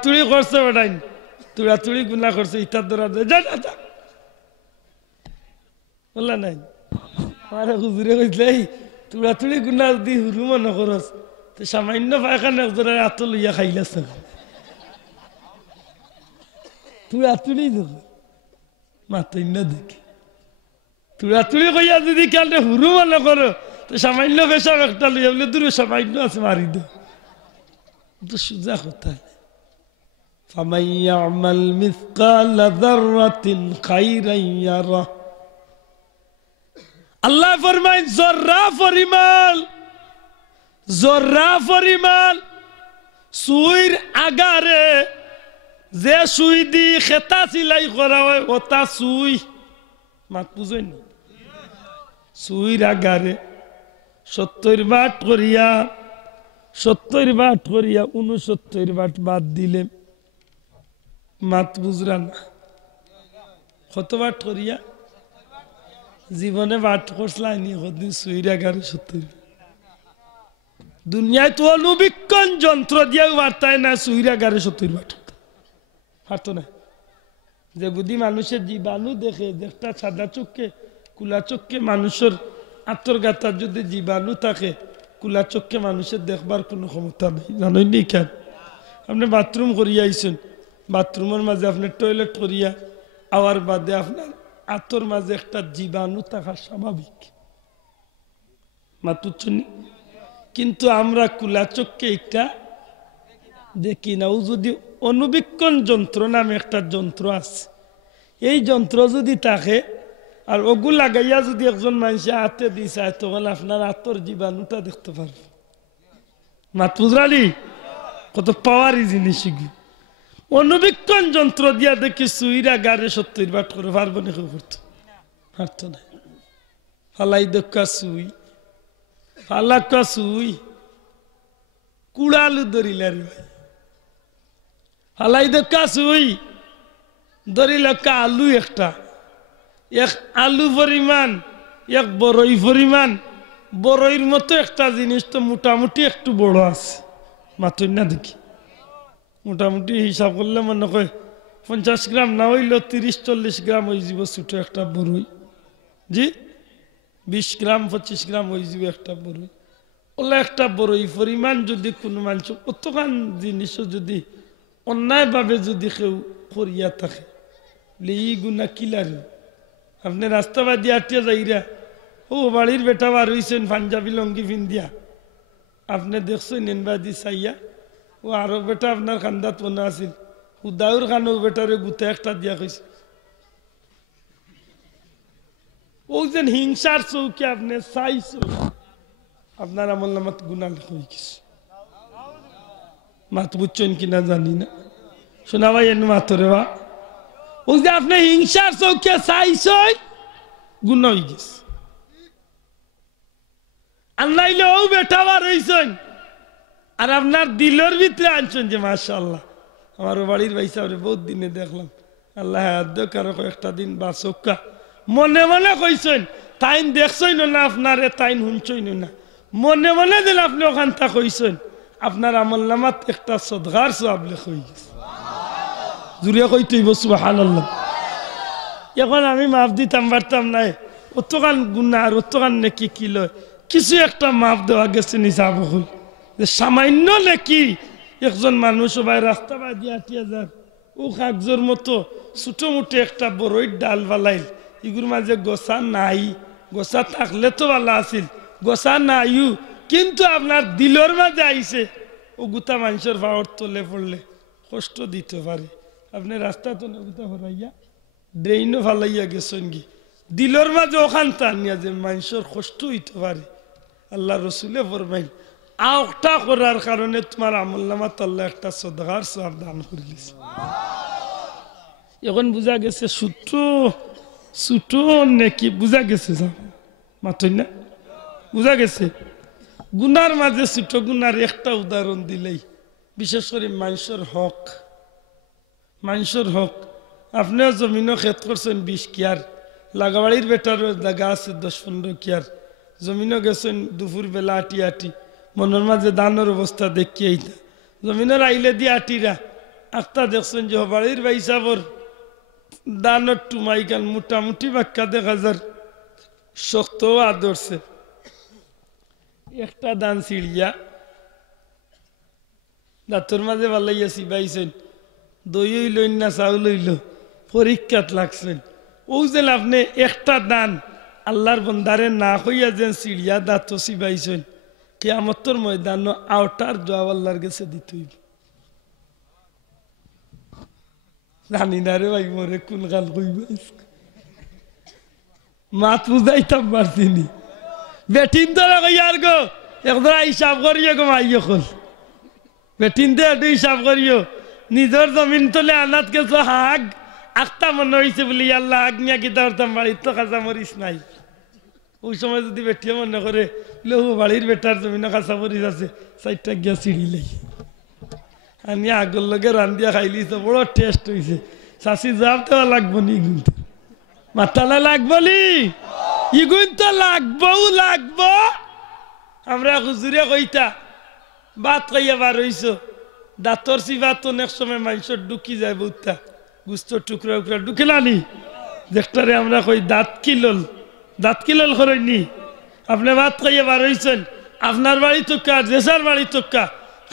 তুই করছে বেটাই তুই গুনাহ করছে ইতার ধরা যা যা বলা নাই আমার হুজুরে কইলে তুই গুনাহ দি হুরু মনে করস তো সামান্য পায়খানা ধরে এত লইয়া খাইলাস তুই দেখো মাতই না দেখি তুই কইয়া যদি কালকে হুরু মনে করো তো সামান্য পেশাব একটা লইয়া বলে দূরে সামান্য আছে মারি দে তো সুজা কোথায় ফামান ইয়ামাল মিসকালা যাররাতিন খাইরান ইয়ারা আল্লাহ ফরমায় জর্রা পরিমাণ সুইর আগারে যে সুই দি খেতা সিলাই করা হয় ওটা সুই মাত বুঝেন সুইর আগারে 70 বাট করিয়া 69 বাট বাদ দিলে মাত বুঝরা না কত বাট করিয়া জীবনে বাট করছলাইনি কদিন সুইর আগারে 70 দুনিয়ায় তো অনুবীক্ষণ যন্ত্র দিয়ে বার্তায় না সুইর আগারে 70 বাট পারতো না যে বুদ্ধি মানুষের জীবাণু দেখে একটা সাদা চোখকে কুলা চোখকে মানুষের আত্মগাতার যদি জীবাণু থাকে কুলা চোখকে মানুষের দেখবার কোনো ক্ষমতা নেই জানেন নি কেন আপনি বাথরুম করিয়া আইছেন, বাথরুমের মাঝে আপনি টয়লেট করিয়া আওয়ার বাদে আপনার আতর মাঝে একটা জীবাণু থাকা স্বাভাবিক, মাতুচ্ছনি। কিন্তু আমরা কুলা চোখকে এটা দেখি না। ও যদি অনুবীক্ষণ যন্ত্র নামে একটা যন্ত্র আছে, এই যন্ত্র যদি থাকে আর ওগু লাগাইয়া যদি একজন মানুষে হাতে দিয়ে চায়, তখন আপনার আতর জীবাণুটা দেখতে পারবে। মাতুজরালি কত পাওয়ারি জিনিস এগুলো। অনুবীক্ষণ যন্ত্র দিয়া দেখি সুইরা গাড়ে 70 বাট করে পারবো না, কেউ করতো পারতো না। ফালাই দক্কা সুই, ফালাক্কা সুই কুড়ালু ধরিলে রে ভাই, ফালাই দক্কা সুই ধরিল আলু একটা, এক আলু পরিমাণ, এক বড়ই পরিমাণ, বড়ইর মতো একটা জিনিস তো মোটামুটি একটু বড় আছে, মাতুই না দেখি। মোটামুটি হিসাব করলে মনে হয় 50 গ্রাম না হইলেও 30-40 গ্রাম হয়ে যাব ছোট একটা বড়ই। জি 20 গ্রাম 25 গ্রাম হয়ে যাবে একটা বড়ই। ওলা একটা বড়ই পরিমাণ যদি কোনো মানুষ অতখান জিনিসও যদি অন্যায়ভাবে যদি কেউ করিয়া থাকে, ই গুণা কিলার। আপনি রাস্তা বাদি আটিয়া যাইরা, ও বাড়ির বেটা বার হইছেন পাঞ্জাবি লঙ্গি পিন্দিয়া, আপনি দেখছেন এনবাদি চাইয়া, ও আরো বেটা আপনার খান্দাত মনে আছিল, হুদাউর খানো বেটারে গুতে একটা দিয়া কইছে। ও যেন হিংসার চৌকি আপনি চাইছো, আপনার আমল নামাত গুণা হয়ে গেছে। মাত বুঝছেন কিনা জানি না, শোনা ভাই এনে মাতরে বা, ও যে আপনি হিংসার চৌকে চাইছই গুণা হয়ে গেছে। আর নাইলে ও বেটা বার হইছেন আর আপনার দিলের ভিতরে আনছেন যে মাশাআল্লাহ আমার বাড়ির ভাই সাহেব বহুত দিনে দেখলাম, আল্লাহ কারো কয়েকটা দিন বা চৌকা মনে মনে কইছেন, তাইন দেখছই না আপনারে, তাইন শুনছই না, মনে মনে দিন আপনি ওখান তা কইছেন, আপনার আমল নামাত একটা সদগার সওয়াব লেখা হয়ে গেছে। জুড়িয়া কইতেই সুবহানাল্লাহ। এখন আমি মাফ দিতাম পারতাম না, অতখান গুনাহ আর অতখান নেকি কি লয়, কিছু একটা মাফ দেওয়া গেছে নিসাব হল যে সামান্য নাকি একজন মানুষ সবাই রাস্তা বাদি আটিয়া যান, ও কাগজের মতো ছোট মোটো একটা বড়ই ডাল বালাইল, এগুলোর মাঝে গোসা নাই, গোসা থাকলে তো ভালো আছিল, গোসা নাইও কিন্তু আপনার দিলর মাঝে আইছে, ও গুতা মানুষের পাওয়ার তলে পড়লে কষ্ট দিতে পারে। আপনি রাস্তা তো গুতা হরাইয়া ড্রেইনও ফালাইয়া গেছেন কি, দিলর মাঝে ওখান টানিয়া যে মানুষের কষ্ট হইতে পারে। আল্লাহ রসুলে ফরমাইল আওটা করার কারণে তোমার আমল নামাত আল্লাহ একটা সদগার সওয়াব দান করে দিয়েছে। এখন বুঝা গেছে ছোট নাকি বুঝা গেছে, মাতই না বুঝা গেছে। গুনার মাঝে ছোট গুনার একটা উদাহরণ দিলেই, বিশেষ করে মানুষের হক, মানুষের হক। আপনিও জমিনও খেত করছেন 20 কিয়ার, লাগাবাড়ির বেটারও জায়গা আছে 10-15 কিয়ার, জমিনও গেছেন দুপুর বেলা আটি আটি, মনের মাঝে দানের অবস্থা দেখিয়ে এইটা জমিনের আইলে দিয়ে আটিরা আখতা দেখছেন যে বাড়ির ভাই সাবর দানের টুমাইকান মোটামুটি বাক্কা দেখা যার শক্ত আদর্শে একটা দান ছিড়িয়া দাঁতর মাঝে ভালাইয়া চিবাইছেন, দই হইল না চাউল হইল, পরীক্ষাত লাগছেন। ও যেন আপনি একটা দান আল্লাহর বন্দারে না হইয়া যেন চিড়িয়া দাঁত চিবাইছেন, কিয়ামতের ময়দান আওটার জবাব আল্লাহর কাছে দিতে হইব। জানি না রে ভাই মোরে কোন গাল কইব, মাত বুঝাইতাম পারছিনি, বেটিন ধরে কইয়ার গো একদরা হিসাব করিও গো মাইয় খোল, বেটিন দে একটু হিসাব করিও, নিজের জমিন তলে আনাত গেছো হাগ আখতা মনে হয়েছে বলি আল্লাহ হাগ নিয়ে কি ধরতাম, বাড়ির তো কাঁচা মরিস নাই। ওই সময় যদি বেটিয়ে মনে করে লহু বাড়ির বেটার জমিনে কাঁচা মরিচ আছে, 4টা গিয়া চিড়িলেই আনি আগর লগে রান্ধিয়া খাইলি তো বড় টেস্ট হয়েছে, শাশি যাব তো লাগবো নি, কিন্তু মাতালা লাগবো নি, ইগুন তো লাগবো। আমরা হুজুরে কইতা বাত কইয়া বার হইছ, দাঁতর চিবাত অনেক সময় মানুষের ঢুকি যায়, বুঝতা গুস্তর টুকরা টুকরা ঢুকিলানি দেখটারে আমরা কই দাঁত কিলল করেনি। আপনি ভাত খাইয়া বার হইছেন, আপনার বাড়ি তোকা জেসার বাড়ি তোকা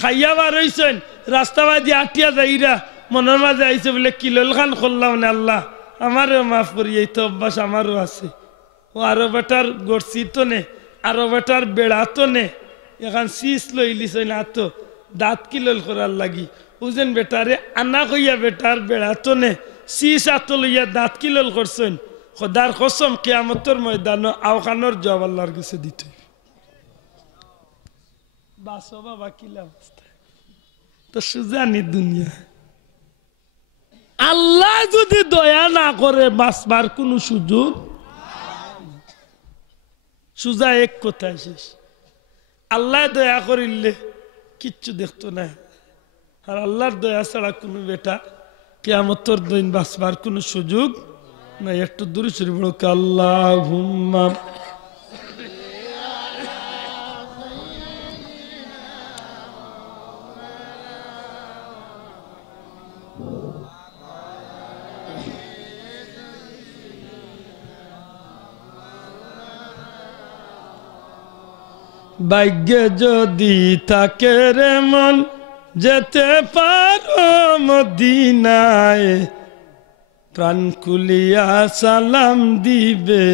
খাইয়া বার হইছেন, রাস্তা বাজি আটিয়া যাইরা মনের মাঝে আইছে বলে কিলোল খান করলাম না আল্লাহ আমারও মাফ করি, এই তো অভ্যাস আমারও আছে। ও আরো বেটার গড়ছি তো নে, আরো বেটার বেড়া তো নে, এখন শীষ লইলিস না তো দাঁত কিলোল করার লাগি বুঝেন বেটারে আনা কইয়া বেটার বেড়া তো নে শীষ আত লইয়া দাঁত কিলোল করছেন। খোদার কসম কিয়ামতের ময়দান আওখানোর জবাব আল্লাহর কাছে দিতে বাসো বাবা কিলা অবস্থা তো সুজানি দুনিয়া। আল্লাহ যদি দয়া না করে বাঁচবার কোন সুযোগ, সুজা এক কথায় শেষ। আল্লাহ দয়া করিলে কিচ্ছু দেখতো না, আর আল্লাহর দয়া ছাড়া কোনো বেটা কিয়ামতের দিন বাঁচবার কোনো সুযোগ না। একটু দূরে শরীফ বলকে আল্লাহুম্মা ভাগ্যে যদি থাকে রে মন যেতে পারো মদিনায়, প্রাণ খুলিয়া সালাম দিবে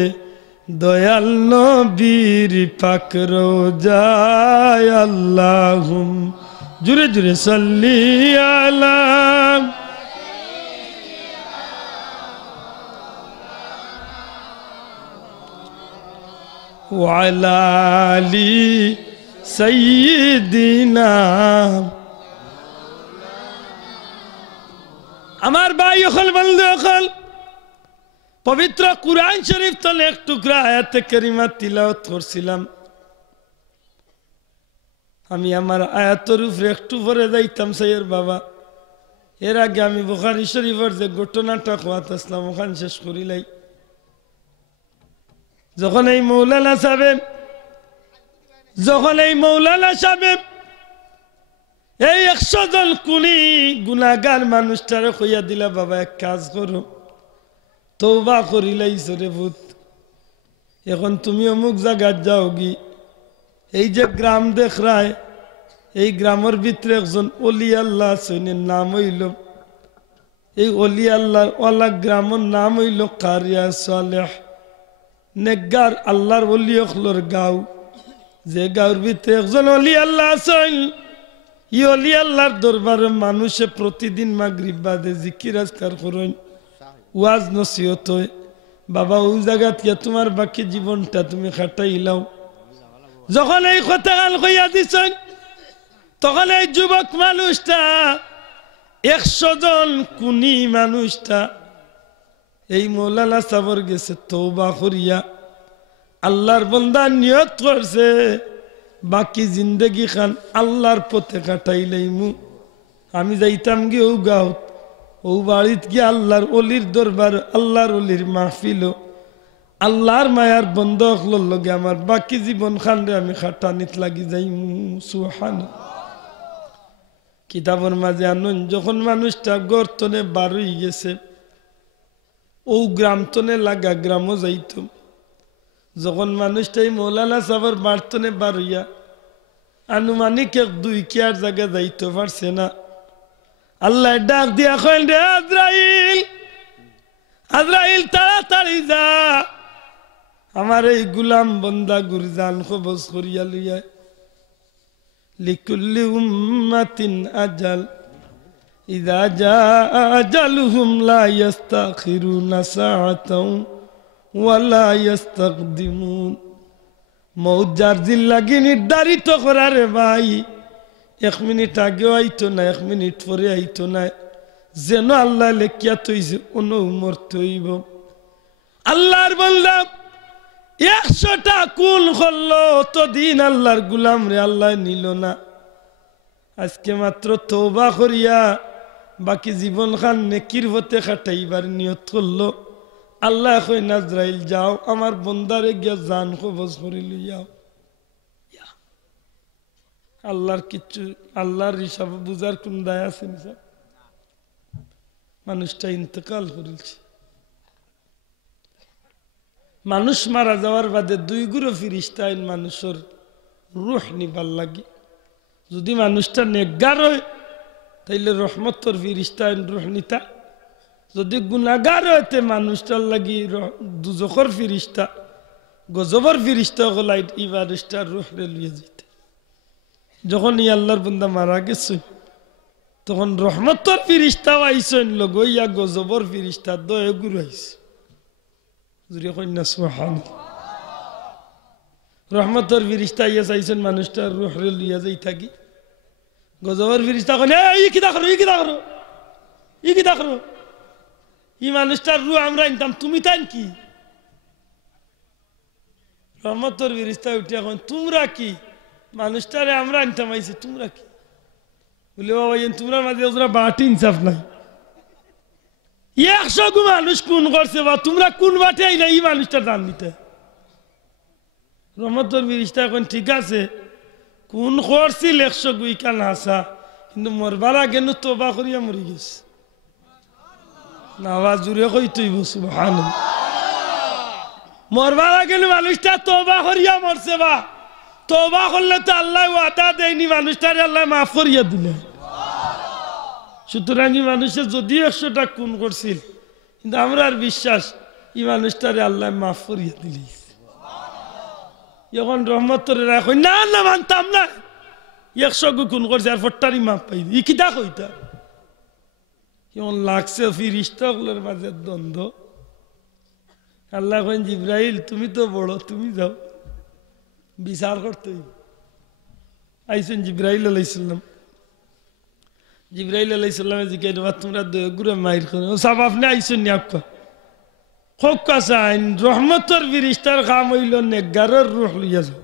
দয়াল নবীর পাক রোজায়। আল্লাহুম জুরে জুরে সাল্লি আলা ওয়ালা আলি সাইয়্যিদিনা। আমার ভাই অকল বন্ধু অকল পবিত্র কুরআন শরীফ তলে এক টুকরা আয়াতে কারিমা তিলাওয়াত করছিলাম। আমি আমার আয়াতের উপরে একটু পরে যাইতাম সাইয়ের বাবা, এর আগে আমি বুখারী শরীফের যে ঘটনাটা কোয়াত আসলাম ওখান শেষ করিলাই। যখন এই মৌলানা সাহেব এই 100 জন কুলি গুনাহগার মানুষটারে কইয়া দিলা বাবা এক কাজ করো, তওবা করিলাইছো রে ভূত, এখন তুমি অমুক জায়গা যাও গি, এই যে গ্রাম দেখ রায় এই গ্রামের ভিতরে একজন অলি আল্লাহ সৈনের নাম হইল, এই অলি আল্লাহর ওয়ালা গ্রামের নাম হইল কারিয়া সালেহ নেকগার আল্লাহর অলি অখলর গাঁও, যে গাঁওর ভিতরে একজন অলি আল্লাহ আছেন। ই অলি আল্লাহর দরবারে মানুষে প্রতিদিন মাগরিব বাদে জিকির আজকার করেন, ওয়াজ নসিহত হয়। বাবা ওই জায়গা থেকে তোমার বাকি জীবনটা তুমি খাটাইলাও। যখন এই কথা গাল কইয়া দিছেন তখন এই যুবক মানুষটা 100 জন কুনি মানুষটা এই মৌলানা সাবর গেছে তওবা করিয়া আল্লাহর বান্দা নিয়ত করছে বাকি জিন্দগি খান আল্লাহর পথে কাটাইলাইমু। আমি যাইতাম গিয়ে ও গাঁও ও বাড়িত গিয়ে আল্লাহর অলির দরবার আল্লাহর অলির মাহফিল আল্লাহর মায়ার বন্ধ হলোর লগে আমার বাকি জীবন খানরে আমি খাটানিত লাগি যাইমু। সুবহানাল্লাহ। কিতাবের মাঝে আনুন যখন মানুষটা গর্তনে বার হয়ে গেছে ও গ্রাম তনে লাগা গ্রামও যাইত, যখন মানুষটাই মৌলানা সাহেবের বার্তনে বার হইয়া আনুমানিক 1-2 কিয়ার জায়গা যাইতে পারছে না, আল্লাহ ডাক দিয়া কইল রে আজরাইল, আজরাইল তাড়াতাড়ি যা আমার এই গুলাম বন্দা গুরজান কবজ করিয়া লইয়া। লিকুল্লি উম্মাতিন আজাল ইযা জাআ আজালুহুম লা ইস্তাখিরুনা সাআতাও ওয়ালা ইস্তাকদিমুন। মৌত যার দিন লাগি নির্ধারিত করারে ভাই 1 মিনিট আগেও আইতো না 1 মিনিট পরে আইতো না, যেন আল্লাহ লেখিয়া তৈছে অন্য মরতে হইব। আল্লাহর বান্দা 100টা কুল করলো তো দিন আল্লাহর গুলাম রে আল্লাহ নিল না। আজকে মাত্র তওবা করিয়া বাকি জীবন খান নেকির হতে খাটাইবার নিয়ত করলো। আল্লাহ কই আজরাইল যাও আমার বন্দারে গিয়া জান কবজ করে লইয়াও। আল্লাহর কিচ্ছু আল্লাহর হিসাব বুঝার কোন দায় আছে? মানুষটা ইন্তেকাল করেছে। মানুষ মারা যাওয়ার বাদে 2 গুরু ফিরিস্তা আইন মানুষের রূহ নিবার লাগি। যদি মানুষটা নেকগার হয় তাইলে রহমতর ফিরিস্তা রুহ নিতা যদি গুনাহগার হইতে মানুষটার লাগি দুজখর ফিরিস্তা গজবর ফিরিস্তা গলাই ই মানুষটার রুহ রে লইয়া যেতে যখন ই আল্লাহর বান্দা মারা গেছে তখন রহমতর ফিরিস্তাও আইসেন লগইয়া গজবর ফিরিস্তা দয়ে গুরু আইছে জুড়ে কন্যা সুবহানাল্লাহ রহমতর ফিরিস্তা ইয়া চাইছেন মানুষটার রুহ রে লইয়া যাই থাকি গজবর ফিরিস্তা কন ই কি দেখো ই কি দেখো ই কি দেখো ই মানুষটার রুহ আমরা আনতাম তুমি তাই কি রহমতর ফিরিস্তা উঠিয়া কন তোমরা কি মানুষটারে আমরা আনতাম আইছি তোমরা কি বলে বাবা তোমরা মাঝে ওরা বাটি ইনসাফ নাই 100 গু মানুষ কোন করছে বা তোমরা কোন বাটে আইলা এই মানুষটার দান দিতে রহমতর ফিরিস্তা এখন ঠিক আছে কোন করছিল 100 গুই কান হাসা কিন্তু মরবার আগে তওবা করিয়া মরি গেছে না আওয়াজ জুড়ে কইতই সুবহানাল্লাহ মরবার আগে মানুষটা তওবা করিয়া মরছে বা তওবা করলে তো আল্লাহ ওয়াদা দেয়নি মানুষটারে আল্লাহ মাফ করিয়া দিলেন সুতরাং এই মানুষের যদি 100টা খুন করছিল কিন্তু আমরা আর বিশ্বাস এই মানুষটারে আল্লাহ মাফ করিয়া দিলি এখন রহমতরে রাখো না না মানতাম না 100 গু খুন করছে আর 40টারই মাফ পাই ই কিতা কইতা কেমন লাগছে ফিরিস্তাগুলোর মাঝে দ্বন্দ্ব আল্লাহ কইন জিব্রাইল তুমি তো বড় তুমি যাও বিচার করতে আইসেন জিব্রাইল আলাইহিস সালাম জিব্রাইল আলাইহিস সালামে জিজ্ঞাসা তোমরা গুরে মাইর করে ও সব আপনি আইসেন নি আপকা হোক কাসাইন রহমতের ফিরিস্তার কাম হইল নেকগারের রূহ লইয়া যাও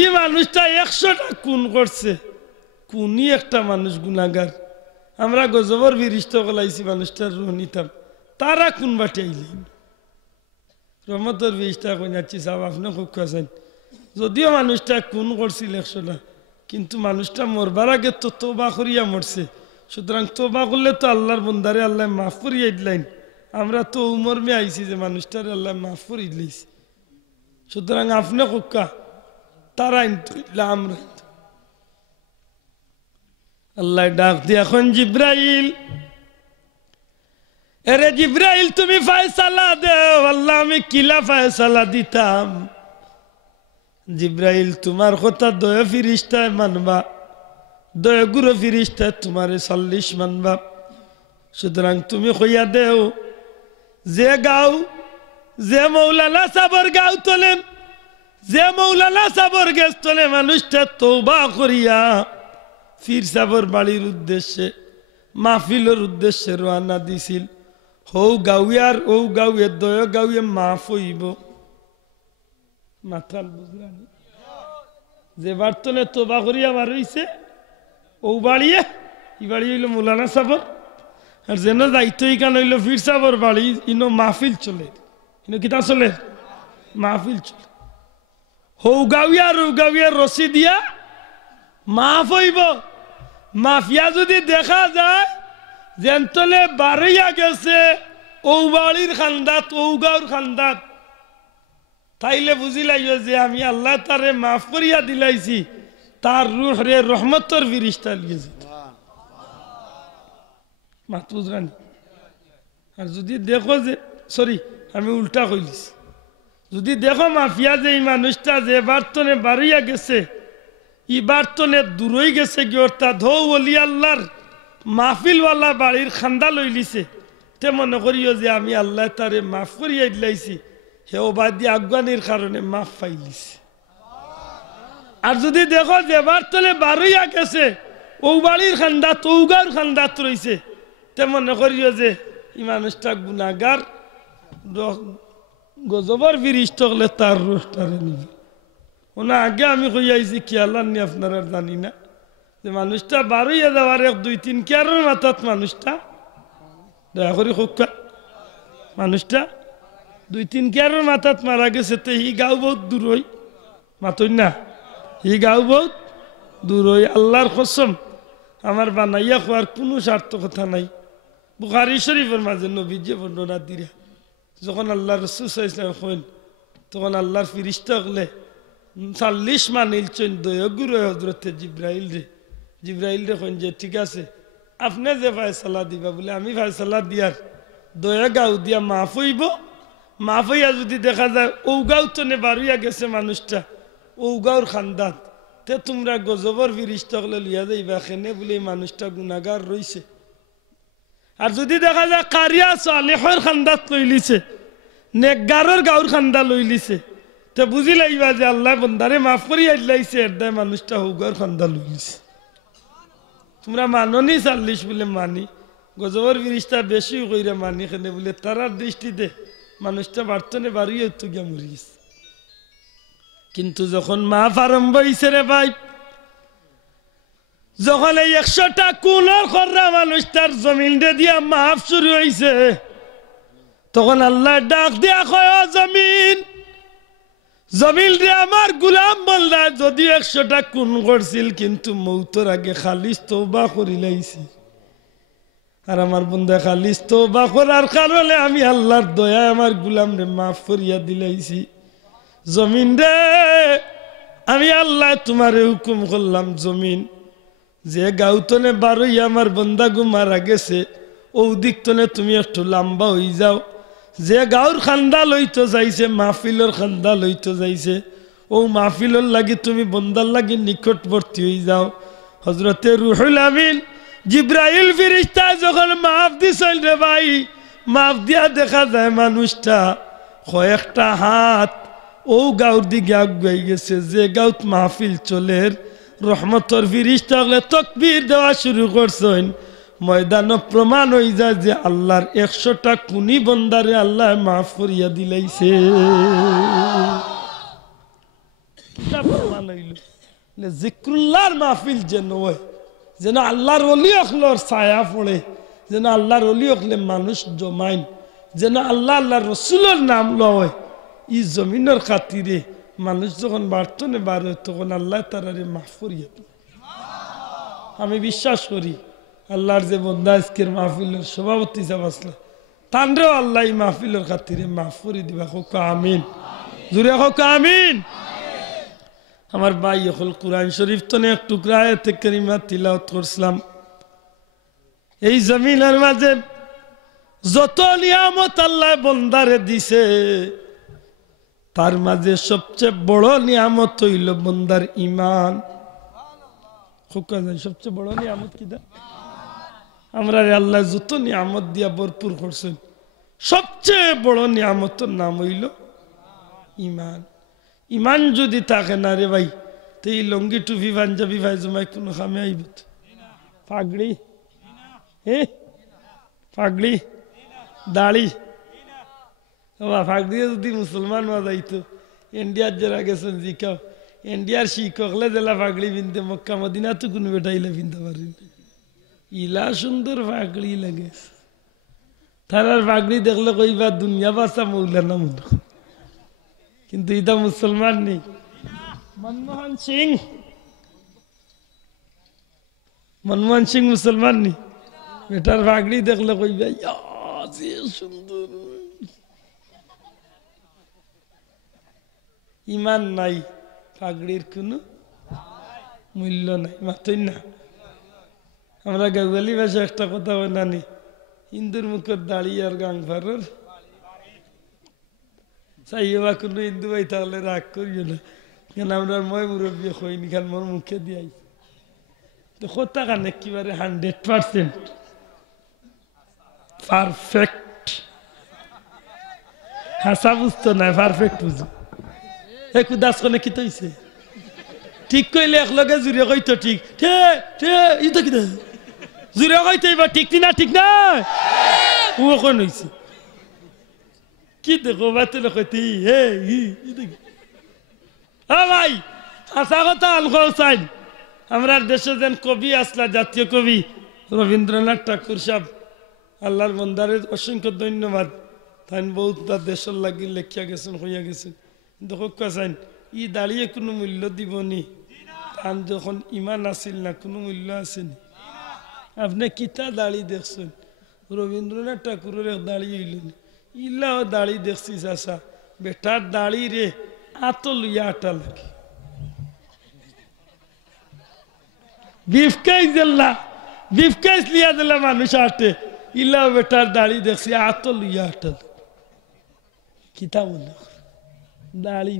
ই মানুষটা 100টা খুন করছে কোনই একটা মানুষ গুনাহগার আমরা গজবর ফিরিস্তা গলাইছি মানুষটার রূহ নিতাম তারা কোন বাটে আইলেন রহমতের ফিরিস্তা কই যাচ্ছি সাহেব আপনি হোক কাসাইন যদিও মানুষটা খুন করছিল 100টা কিন্তু মানুষটা মরবার আগে তো তওবা করিয়া মরছে সুতরাং তওবা করলে তো আল্লাহর বান্দারে আল্লাহ মাফ করিয়া দিলেন আমরা তো উমর মে আইছি যে মানুষটারে আল্লাহ মাফ করিয়া দিলেন সুতরাং আপনি কোক্কা তারা আমরা আল্লাহ ডাক দিয়ে এখন জিব্রাইল এরে জিব্রাইল তুমি ফয়সালা দেও আল্লাহ আমি কিলা ফয়সালা দিতাম জিব্রাইল তোমার কথা দয়া ফিরিস্তায় মানবা দয়া গুরু ফিরিস্তায় তোমারে 40 মানবা সুতরাং তুমি কইয়া দেও যে গাও যে মৌলানা সাবর গাও তোলেন যে মৌলানা সাবর গেছ তোলে মানুষটা তওবা করিয়া ফির সাবর বাড়ির উদ্দেশ্যে মাহফিলের উদ্দেশ্যে রওনা দিছিল হৌ গাউয়ার ও গাউয়ে দয়া গাউয়ে মাফ হইব মাথাল বুঝলানি যে বার্তনে তোবা করিয়া বার হইছে ও বাড়িয়ে ই বাড়ি হইল মৌলানা সাবর আর যেন দায়িত্ব ইকান হইল ফির সাবর বাড়ি ইনো মাহফিল চলে ইনো কিতা চলে মাহফিল চলে হৌ গাউয়ার রশি দিয়া মাফ হইব মাফিয়া যদি দেখা যায় যেন তলে বাড়িয়া গেছে ও বাড়ির খান্দাত ও গাঁর খান্দাত তাইলে বুঝিলাইও যে আমি আল্লাহ তারে মাফ করিয়া দিলাইছি তার রূহ রে রহমতের ফিরিস্তা লিয়েছে মাত বুঝরানি আর যদি দেখো যে সরি আমি উল্টা কইলিস যদি দেখো মাফিয়া যে এই মানুষটা যে বার্তনে বাড়িয়া গেছে ই বার্তনে দূরই গেছে কি অর্থাৎ হৌ অলি আল্লাহর মাহফিলওয়ালা বাড়ির খান্দা লই লিছে তে মনে করিও যে আমি আল্লাহ তারে মাফ করিয়া দিলাইছি হে বাদি আফগানির কারণে মাফ পাইলিস আর যদি দেখো যে বার্তনে বাড়িয়া গেছে ও বাড়ির খান্দা তৌগার খান্দাত রইছে তে মনে করিও যে এই মানুষটা গুনাহগার গজবর ফিরিস্তা হলে তার রোহটারে নিবে ওনা আগে আমি কইয়াইছি কি আল্লাহ নি আপনারা জানি না যে মানুষটা বারোইয়া যাওয়ার 1-2-3 কেয়ারের মাথাত মানুষটা দয়া করি হোক মানুষটা 2-3 কেয়ারের মাথাত মারা গেছে তো হি গাও বহুত দূর হই মাতই না হি গাও বহুত দূর হই আল্লাহর কসম আমার বানাইয়া খোয়ার কোনো সার্থকতা নাই বুখারী শরীফের মাঝে নবীজি বর্ণনা দিরা যখন আল্লাহ রাসূল সাল্লাল্লাহু আলাইহি ওয়াসাল্লাম কইন তখন আল্লাহর ফেরেশতা হলে 40 মাইল চৈন দয়া গুরু হযরত জিব্রাইল রে জিব্রাইল দেখুন যে ঠিক আছে আপনি যে ফয়সালা দিবা বলে আমি ফয়সালা দিয়ার দয়া গাও দিয়া মাফ হইব, মাফ হইয়া যদি দেখা যায় ও গাও তো নে বাড়িয়া গেছে মানুষটা ও গাওর খান্দান তে তোমরা গজবর ফিরিস্তা হলে লিয়া যাইবা খেনে বলে এই মানুষটা গুনাগার রইছে। আর যদি দেখা যায় কারিয়া সালেহর খান্দাত লইলিছে নেকগারর গাওর খান্দা লইলিছে তে বুঝি লাইবা যে আল্লাহ বন্দারে মাফ করিয়া দিলাইছে এর দায় মানুষটা হুগার খান্দা লইলিছে। তোমরা মাননি 40 বলে মানি, গজবর ফিরিস্তা বেশি কইরা মানি খেনে বলে তারার দৃষ্টিতে মানুষটা বার্তনে বাড়িয়ে তো গিয়া মরি গেছে। কিন্তু যখন মাফ আরম্ভ হইছে রে ভাই, যখন এই 100টা কুলো খররা মানুষটার জমিন দিয়া মাফ শুরু হইছে তখন আল্লাহ ডাক দিয়া কয় জমিন, জমিন রে আমার গুলাম বলদা যদি 100টা খুন করছিল কিন্তু মৌতর আগে খালিস তওবা করি লাইছি। আর আমার বন্ধা খালিস তওবা করার কারণে আমি আল্লাহর দয়া আমার গুলাম রে মাফ করিয়া দিলাইছি। জমিন রে আমি আল্লাহ তোমারে হুকুম করলাম জমিন, যে গাউতনে বারোই আমার বন্দা গু মারা গেছে ও দিক তনে তুমি একটু লম্বা হয়ে যাও, যে গাঁর খান্দা লইতো যাইছে মাহফিলর খান্দা লইতো যাইছে ও মাহফিলর লাগি তুমি বন্দার লাগি নিকটবর্তী হয়ে যাও। হজরতে রুহুল আমিন জিব্রাইল ফিরিস্তা যখন মাফ দিছিল রে ভাই, মাফ দিয়া দেখা যায় মানুষটা কয়েকটা হাত ও গাঁর দিকে আগুয়াই গেছে। যে গাঁত মাহফিল চলের রহমতর ফিরিস্তা হলে তকবীর দেওয়া শুরু করছেন, ময়দান প্রমাণ হয়ে যায় যে আল্লাহর 100টা কুনি বন্দারে আল্লাহ মাফ করিয়া দিলাইছে। প্রমাণ হইল জিক্রুল্লাহর মাহফিল যেন হয়, যেন আল্লাহর ওলি অখলর ছায়া পড়ে, যেন আল্লাহর ওলি অখলে মানুষ জমাইন, যেন আল্লাহ আল্লাহ রসুলের নাম লয়। ই জমিনের খাতিরে মানুষ যখন বার্তনে বার হয় তখন আল্লাহ তারারে মাফ করিয়া দেয়। আমি বিশ্বাস করি আল্লাহর যে বন্দা আজকের মাহফিলের সভাপতি সাহেব আসলা তানরেও আল্লাহ এই মাহফিলের খাতিরে মাফ করে দিবা। হোক আমিন, জুড়ে হোক আমিন। আমার ভাই হল কুরআন শরীফ তো এক টুকরা আয়াতে কারিমা তিলাওয়াত করছিলাম। এই জমিনের মাঝে যত নিয়ামত আল্লাহ বন্দারে দিছে তার মাঝে সবচেয়ে বড় নিয়ামত হইল বন্দার ঈমান। সবচেয়ে বড় নিয়ামত কি দা? আমরা আল্লাহ যত নিয়ামত দিয়া ভরপুর করছেন সবচেয়ে বড় নিয়ামতের নাম হইল ঈমান। ঈমান যদি থাকে না রে ভাই তো এই লঙ্গি টুপি পাঞ্জাবি ভাইজমাই কোনো কামে আইব? পাগড়ি, পাগড়ি, দাড়ি, পাগড়ি যদি মুসলমান হওয়া যাইতো ইন্ডিয়ার যারা গেছেন জিকাও ইন্ডিয়ার শিক্ষকলে জেলা পাগড়ি পিনতে মক্কা মদিনা তো কোনো বেটাইলে পিনতে পারেন। ইলা সুন্দর পাগড়ি লাগে, তারার পাগড়ি দেখলে কইবা দুনিয়া বাসা মৌলানা মতো, কিন্তু এটা মুসলমান নেই। মনমোহন সিং মুসলমান নেই, বেটার পাগড়ি দেখলে কইবা সুন্দর। ইমান নাই, পাগড়ির কোনো মূল্য নাই, মাতই না। আমরা গাওয়ালি ভাষা একটা কথা নানি, হিন্দুর মুখের দাঁড়িয়ে আর গাং ভারের চাইবা কোনো হিন্দু ভাই তাহলে রাগ করিও না, কেন আমরা মই মুরব্বী হইনি খান মোর মুখে দিয়াই তো কথা কানে একেবারে 100% পারফেক্ট। হাসা বুঝতো না, পারফেক্ট বুঝো। একু দাস কনে কি তৈছে ঠিক কইলে একলগে জুড়ে কইতো ঠিক ইতো কি জুড়ে কইতো এবার ঠিক না, ঠিক না ও কোন হইছে কি দেখো বাতে কইতে হে ভাই আসা কথা আলগাও চাই। আমরা দেশে যেন কবি আসলা, জাতীয় কবি রবীন্দ্রনাথ ঠাকুর সাহেব, আল্লাহর বন্দারের অসংখ্য ধন্যবাদ। তাই বহুত তার দেশের লাগি লেখিয়া গেছেন, হইয়া গেছেন। দেখো কাছেন ই দাঁড়িয়ে কোনো মূল্য দিবনি, তান যখন ইমান আসিল না কোনো মূল্য আসেনি। আপনি কিতা দাড়ি দেখছেন? রবীন্দ্রনাথ ঠাকুরের দাড়ি হইলেন, ইলাও দাড়ি দেখছি চাষা, বেটার দাড়ি রে আত লইয়া আটা লাগে। বিফ কেস দিল্লা বিফ কেস লিয়া দিলা মানুষ আটে ইলা বেটার দাড়ি দেখছি আত লইয়া আটল কিতা মনে দাড়ি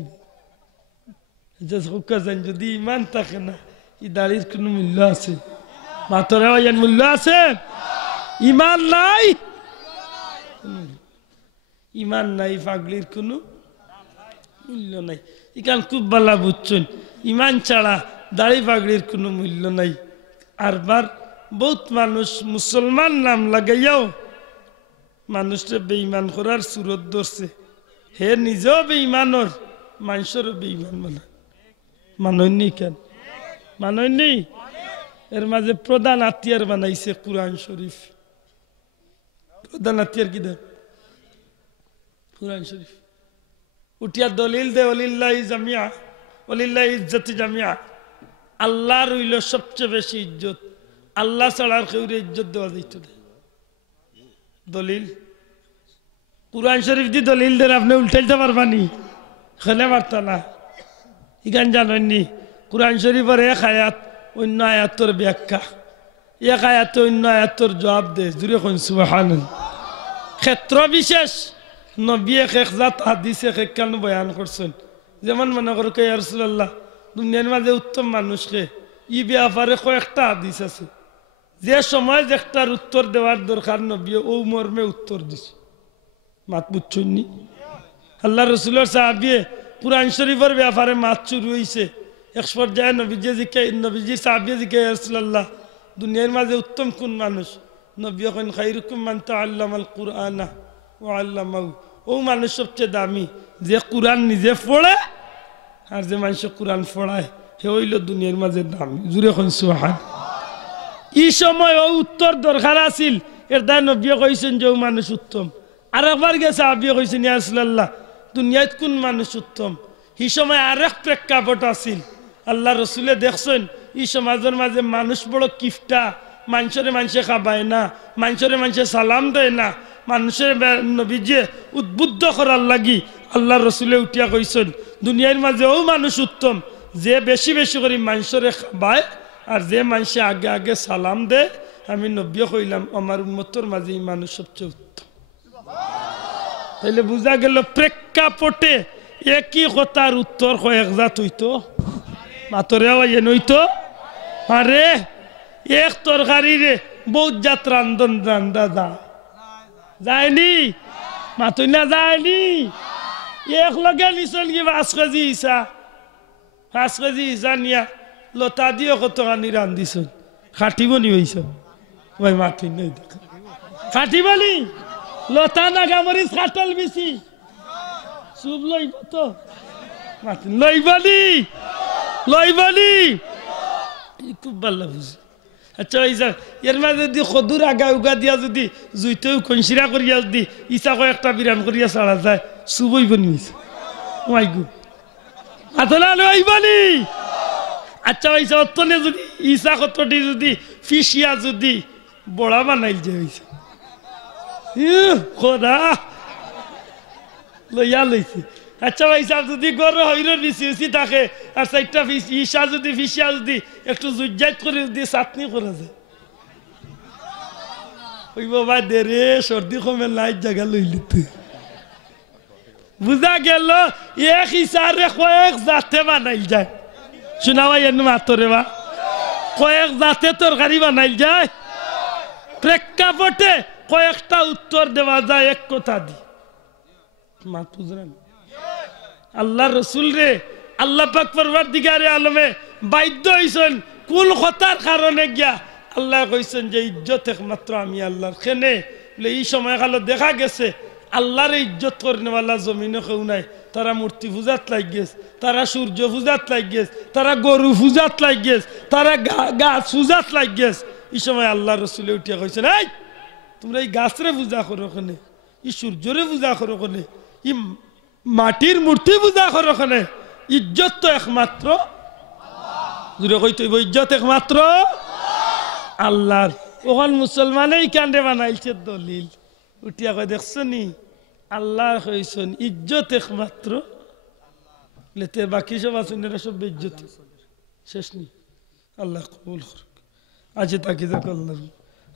যদি ইমান থাকে না এই দাড়ির কোনো মূল্য আছে মাতরে ভাইয়ান মূল্য আছে ইমান নাই ইমান নাই পাগলির কোনো মূল্য নাই ইকান খুব ভালো বুঝছেন ইমান ছাড়া দাড়ি পাগড়ির কোনো মূল্য নাই আরবার বহুত মানুষ মুসলমান নাম লাগাইয়াও মানুষটা বেঈমান করার সুরত ধরছে হে নিজেও বেঈমানর মানুষেরও বেঈমান মাননি কেন মাননি এর মাঝে প্রধান হাতিয়ার বানাইছে কুরআন শরীফ প্রধান হাতিয়ার কি দেন কুরআন শরীফ উঠিয়া দলিল দে ওলিল্লাহি জামিয়া ওলিল্লাহি ইজ্জতি জামিয়া আল্লাহ রইল সবচেয়ে বেশি ইজ্জত আল্লাহ ছাড়া আর কেউ ইজ্জত দেওয়া যাইত না দলিল কুরআন শরীফ দি দলিল দেন আপনি উল্টাইতে পারবানি খেলে পারতা না ইগান জানেননি কুরআন শরীফের এক আয়াত অন্য আয়াতর ব্যাখ্যা এক আয়াতে অন্য আয়াতর জবাব দে জুড়ে কোন সুবহানাল্লাহ ক্ষেত্র বিশেষ নবী এক জাত হাদিস এক কেন বয়ান করছেন যেমন মনে করো কে ইয়া রাসূলুল্লাহ দুনিয়ার মাঝে উত্তম মানুষকে ই ব্যাপারে কয়েকটা হাদিস আছে যে সময় একটার উত্তর দেওয়ার দরকার নবী ও মর্মে উত্তর দিছে মাত বুঝছনি আল্লাহ রসুলের সাহাবী কুরআন শরীফের ব্যাপারে মাত শুরু হইছে এক পর্যায়ে নবীজি সাহাবী জিজ্ঞাসা ইয়া রাসূলুল্লাহ দুনিয়ার মাঝে উত্তম কোন মানুষ নবী কইন খায়রুকুম মান তাআল্লামাল কুরআনা ওয়া আল্লামাহু ও মানুষ সবচেয়ে দামি যে কুরআন নিজে পড়ে আর যে মানুষ কুরআন পড়ায় হে হইল দুনিয়ার মাঝে দামি জুড়ে কোন সুবহান এই সময় ও উত্তর দরকার আছিল এর দায় নবী কইছেন যে ও মানুষ উত্তম আর একবার গেছে সাহাবী কইছেন ইয়া রাসূলুল্লাহ দুনিয়াত কোন মানুষ উত্তম এই সময় আরেক প্রেক্ষাপট আছিল আল্লাহ রসুলে দেখছেন এই সমাজের মাঝে মানুষ বড় কিফটা মানুষে খাবায় না মানুষে সালাম দেয় না মানুষের নবীজি উদ্বুদ্ধ করার লাগি আল্লাহ রসুলে উঠিয়া কইছেন দুনিয়ার মাঝে ও মানুষ উত্তম যে বেশি বেশি করে মানুষের খাবায় আর যে মানুষে আগে আগে সালাম দেয় আমি নবী কইলাম আমার উম্মতের মাঝে এই মানুষ সবচেয়ে উত্তম তাইলে বুঝা গেল প্রেক্ষাপটে একই কথার উত্তর কয়েক জাত হইতো মাতরে আওয়াজে নইতো আরে এক তরকারি রে বহুত জাত রান্ধন রান্ধা যায়নি মাতুই না যায়নি এক লগে নিছন কি 5 কেজি ইসা 5 কেজি ইসা নিয়া লতা দিয়ে কতখানি রান্ধিছন খাটিবনি হইছ ওই মাতুই নাই খাটিবনি লতা নাগামরিচ কাটল বেশি চুপ লইব তো লইবানি খুব ভালো বুঝি আচ্ছা ইসা এর মাঝে যদি সদুর আগা উগা দিয়া যদি জুইতেও কনসিরা করিয়া যদি ইসা কয়েকটা বিরান করিয়া ছাড়া যায় চুবইবনি হয়েছে ওয়াইগু আতলা লইবানি আচ্ছা ইসা অতনে যদি ইসা কতটি যদি ফিসিয়া যদি বড়া বানাইল যে হয়েছে খোদা লইয়া লইছে আচ্ছা ভাই সাহেব যদি গরু হইরর বেশি থাকে আর চারটা ইসা যদি ফিসিয়া যদি একটু জুজাত করে যদি চাটনি করা যায় ওই বাবা দেরে সর্দি কমে লাইট জায়গা লইলি তুই বুঝা গেল এক ইসারে কয়েক জাতে বানাইল যায় শোনা ভাই এর মাতরে বা কয়েক জাতে তরকারি বানাইল যায় প্রেক্ষাপটে কয়েকটা উত্তর দেওয়া যায় এক কথা দি মাত বুঝলেন আল্লাহ রসুল রে আল্লাহ পাক পরওয়ারদিগারে আলমে বাধ্য হইছেন কোন কথার কারণে গিয়া আল্লাহ কইছেন যে ইজ্জত একমাত্র আমি আল্লাহর কেনে বলে এই সময় কালো দেখা গেছে আল্লাহর ইজ্জত করেনেওয়ালা জমিনে কেউ নাই তারা মূর্তি পূজাত লাগ গেছে তারা সূর্য পূজাত লাগ গেছে তারা গরু পূজাত লাগ গেছে তারা গাছ পূজাত লাগ গেছে এই সময় আল্লাহ রসুলে উঠিয়া কইছেন এই তোমরা এই গাছরে পূজা করো কেনে এই সূর্যরে পূজা করো কেনে ই মাটির মূর্তি পূজা করো কেনে ইজ্জত তো একমাত্র জুড়ে কইতে ইজ্জত একমাত্র আল্লাহর ওখান মুসলমানেই কান্দে বানাইছে দলিল উঠিয়া কই দেখছো নি আল্লাহ কইছেন ইজ্জত একমাত্র লেতে বাকি সব আছেন এরা সব ইজ্জত শেষ নি আল্লাহ কবুল করুক আছে তাকে করলাম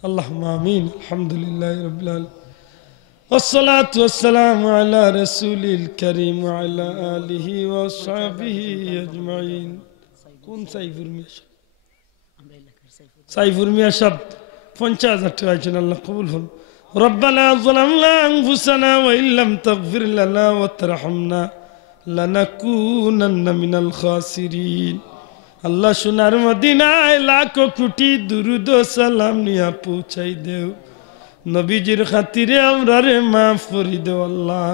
আল্লাহুম্মা আমিন আলহামদুলিল্লাহি রাব্বিল আলামিন والصلاة والسلام على رسول الكريم وعلى آله وصحبه أجمعين কোন সাইফুর মিয়া সাইফুর মিয়া সাহেব 50,000 টাকা আছেন আল্লাহ কবুল করুন ربنا ظلمنا أنفسنا وإن لم تغفر لنا وترحمنا لنكونن من الخاسرين আল্লাহ সোনার মদিনায় লাখো কোটি দুরুদ ও সালাম নিয়া পৌঁছাই দেও নবীজির খাতিরে আমরা রে মাফ করি দেও আল্লাহ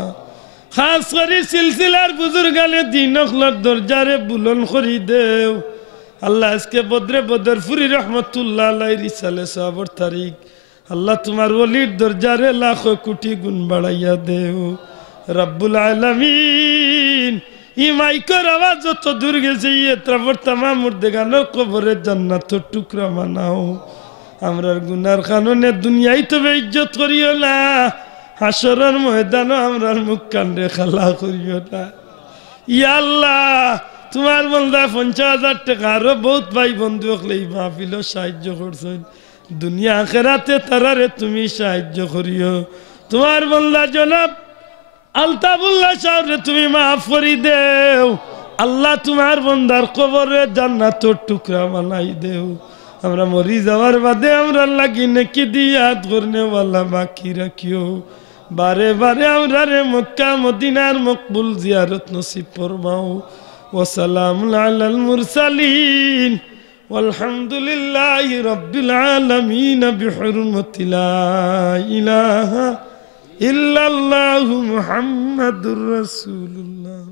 খাস করে সিলসিলার বুজুর্গানে দিন অখলার দরজারে বুলন করি দেও আল্লাহ আজকে বদরে বদরপুরি রহমতুল্লাহ আলাই রিসালে সাবর তারিখ আল্লাহ তোমার ওলির দরজারে লাখো কোটি গুণ বাড়াইয়া দেও রব্বুল আলামিন ই মাইকের আওয়াজ যত দূর গেছে ইয়ে ত্রাবর তামা মুর্দেগানোর কবরে জান্নাতের টুকরা বানাও আমরার গুনার কারণে দুনিয়ায় তবে ইজ্জত করিও না হাসরের ময়দানও আমরার মুখ কান্ডে খালা করিও না ইয়া আল্লাহ তোমার বন্দা 50,000 টাকা আরো বহুত ভাই বন্ধু হলে এই মাহফিল সাহায্য করছেন দুনিয়া আখেরাতে তারারে তুমি সাহায্য করিও তোমার বন্দা জনাব আলতাফুল্লাহ সাহেবরে তুমি মাফ করি দেও আল্লাহ তোমার বন্দার কবরে জান্নাতের টুকরা বানাই দেও আমরা মরি যাওয়ার বাদে আমরা লাগি নাকি দিয়াত করনে ওয়ালা বাকি রাখিও বারে বারে আমরা রে মক্কা মদিনার মকবুল জিয়ারত নসিব ফরমাও ওয়া সালামুন আলাল মুরসালিন ওয়ালহামদুলিল্লাহি রাব্বিল আলামিন বিহুরমতি লা ইলাহা ইল্লাল্লাহু মুহাম্মাদুর রাসূলুল্লাহ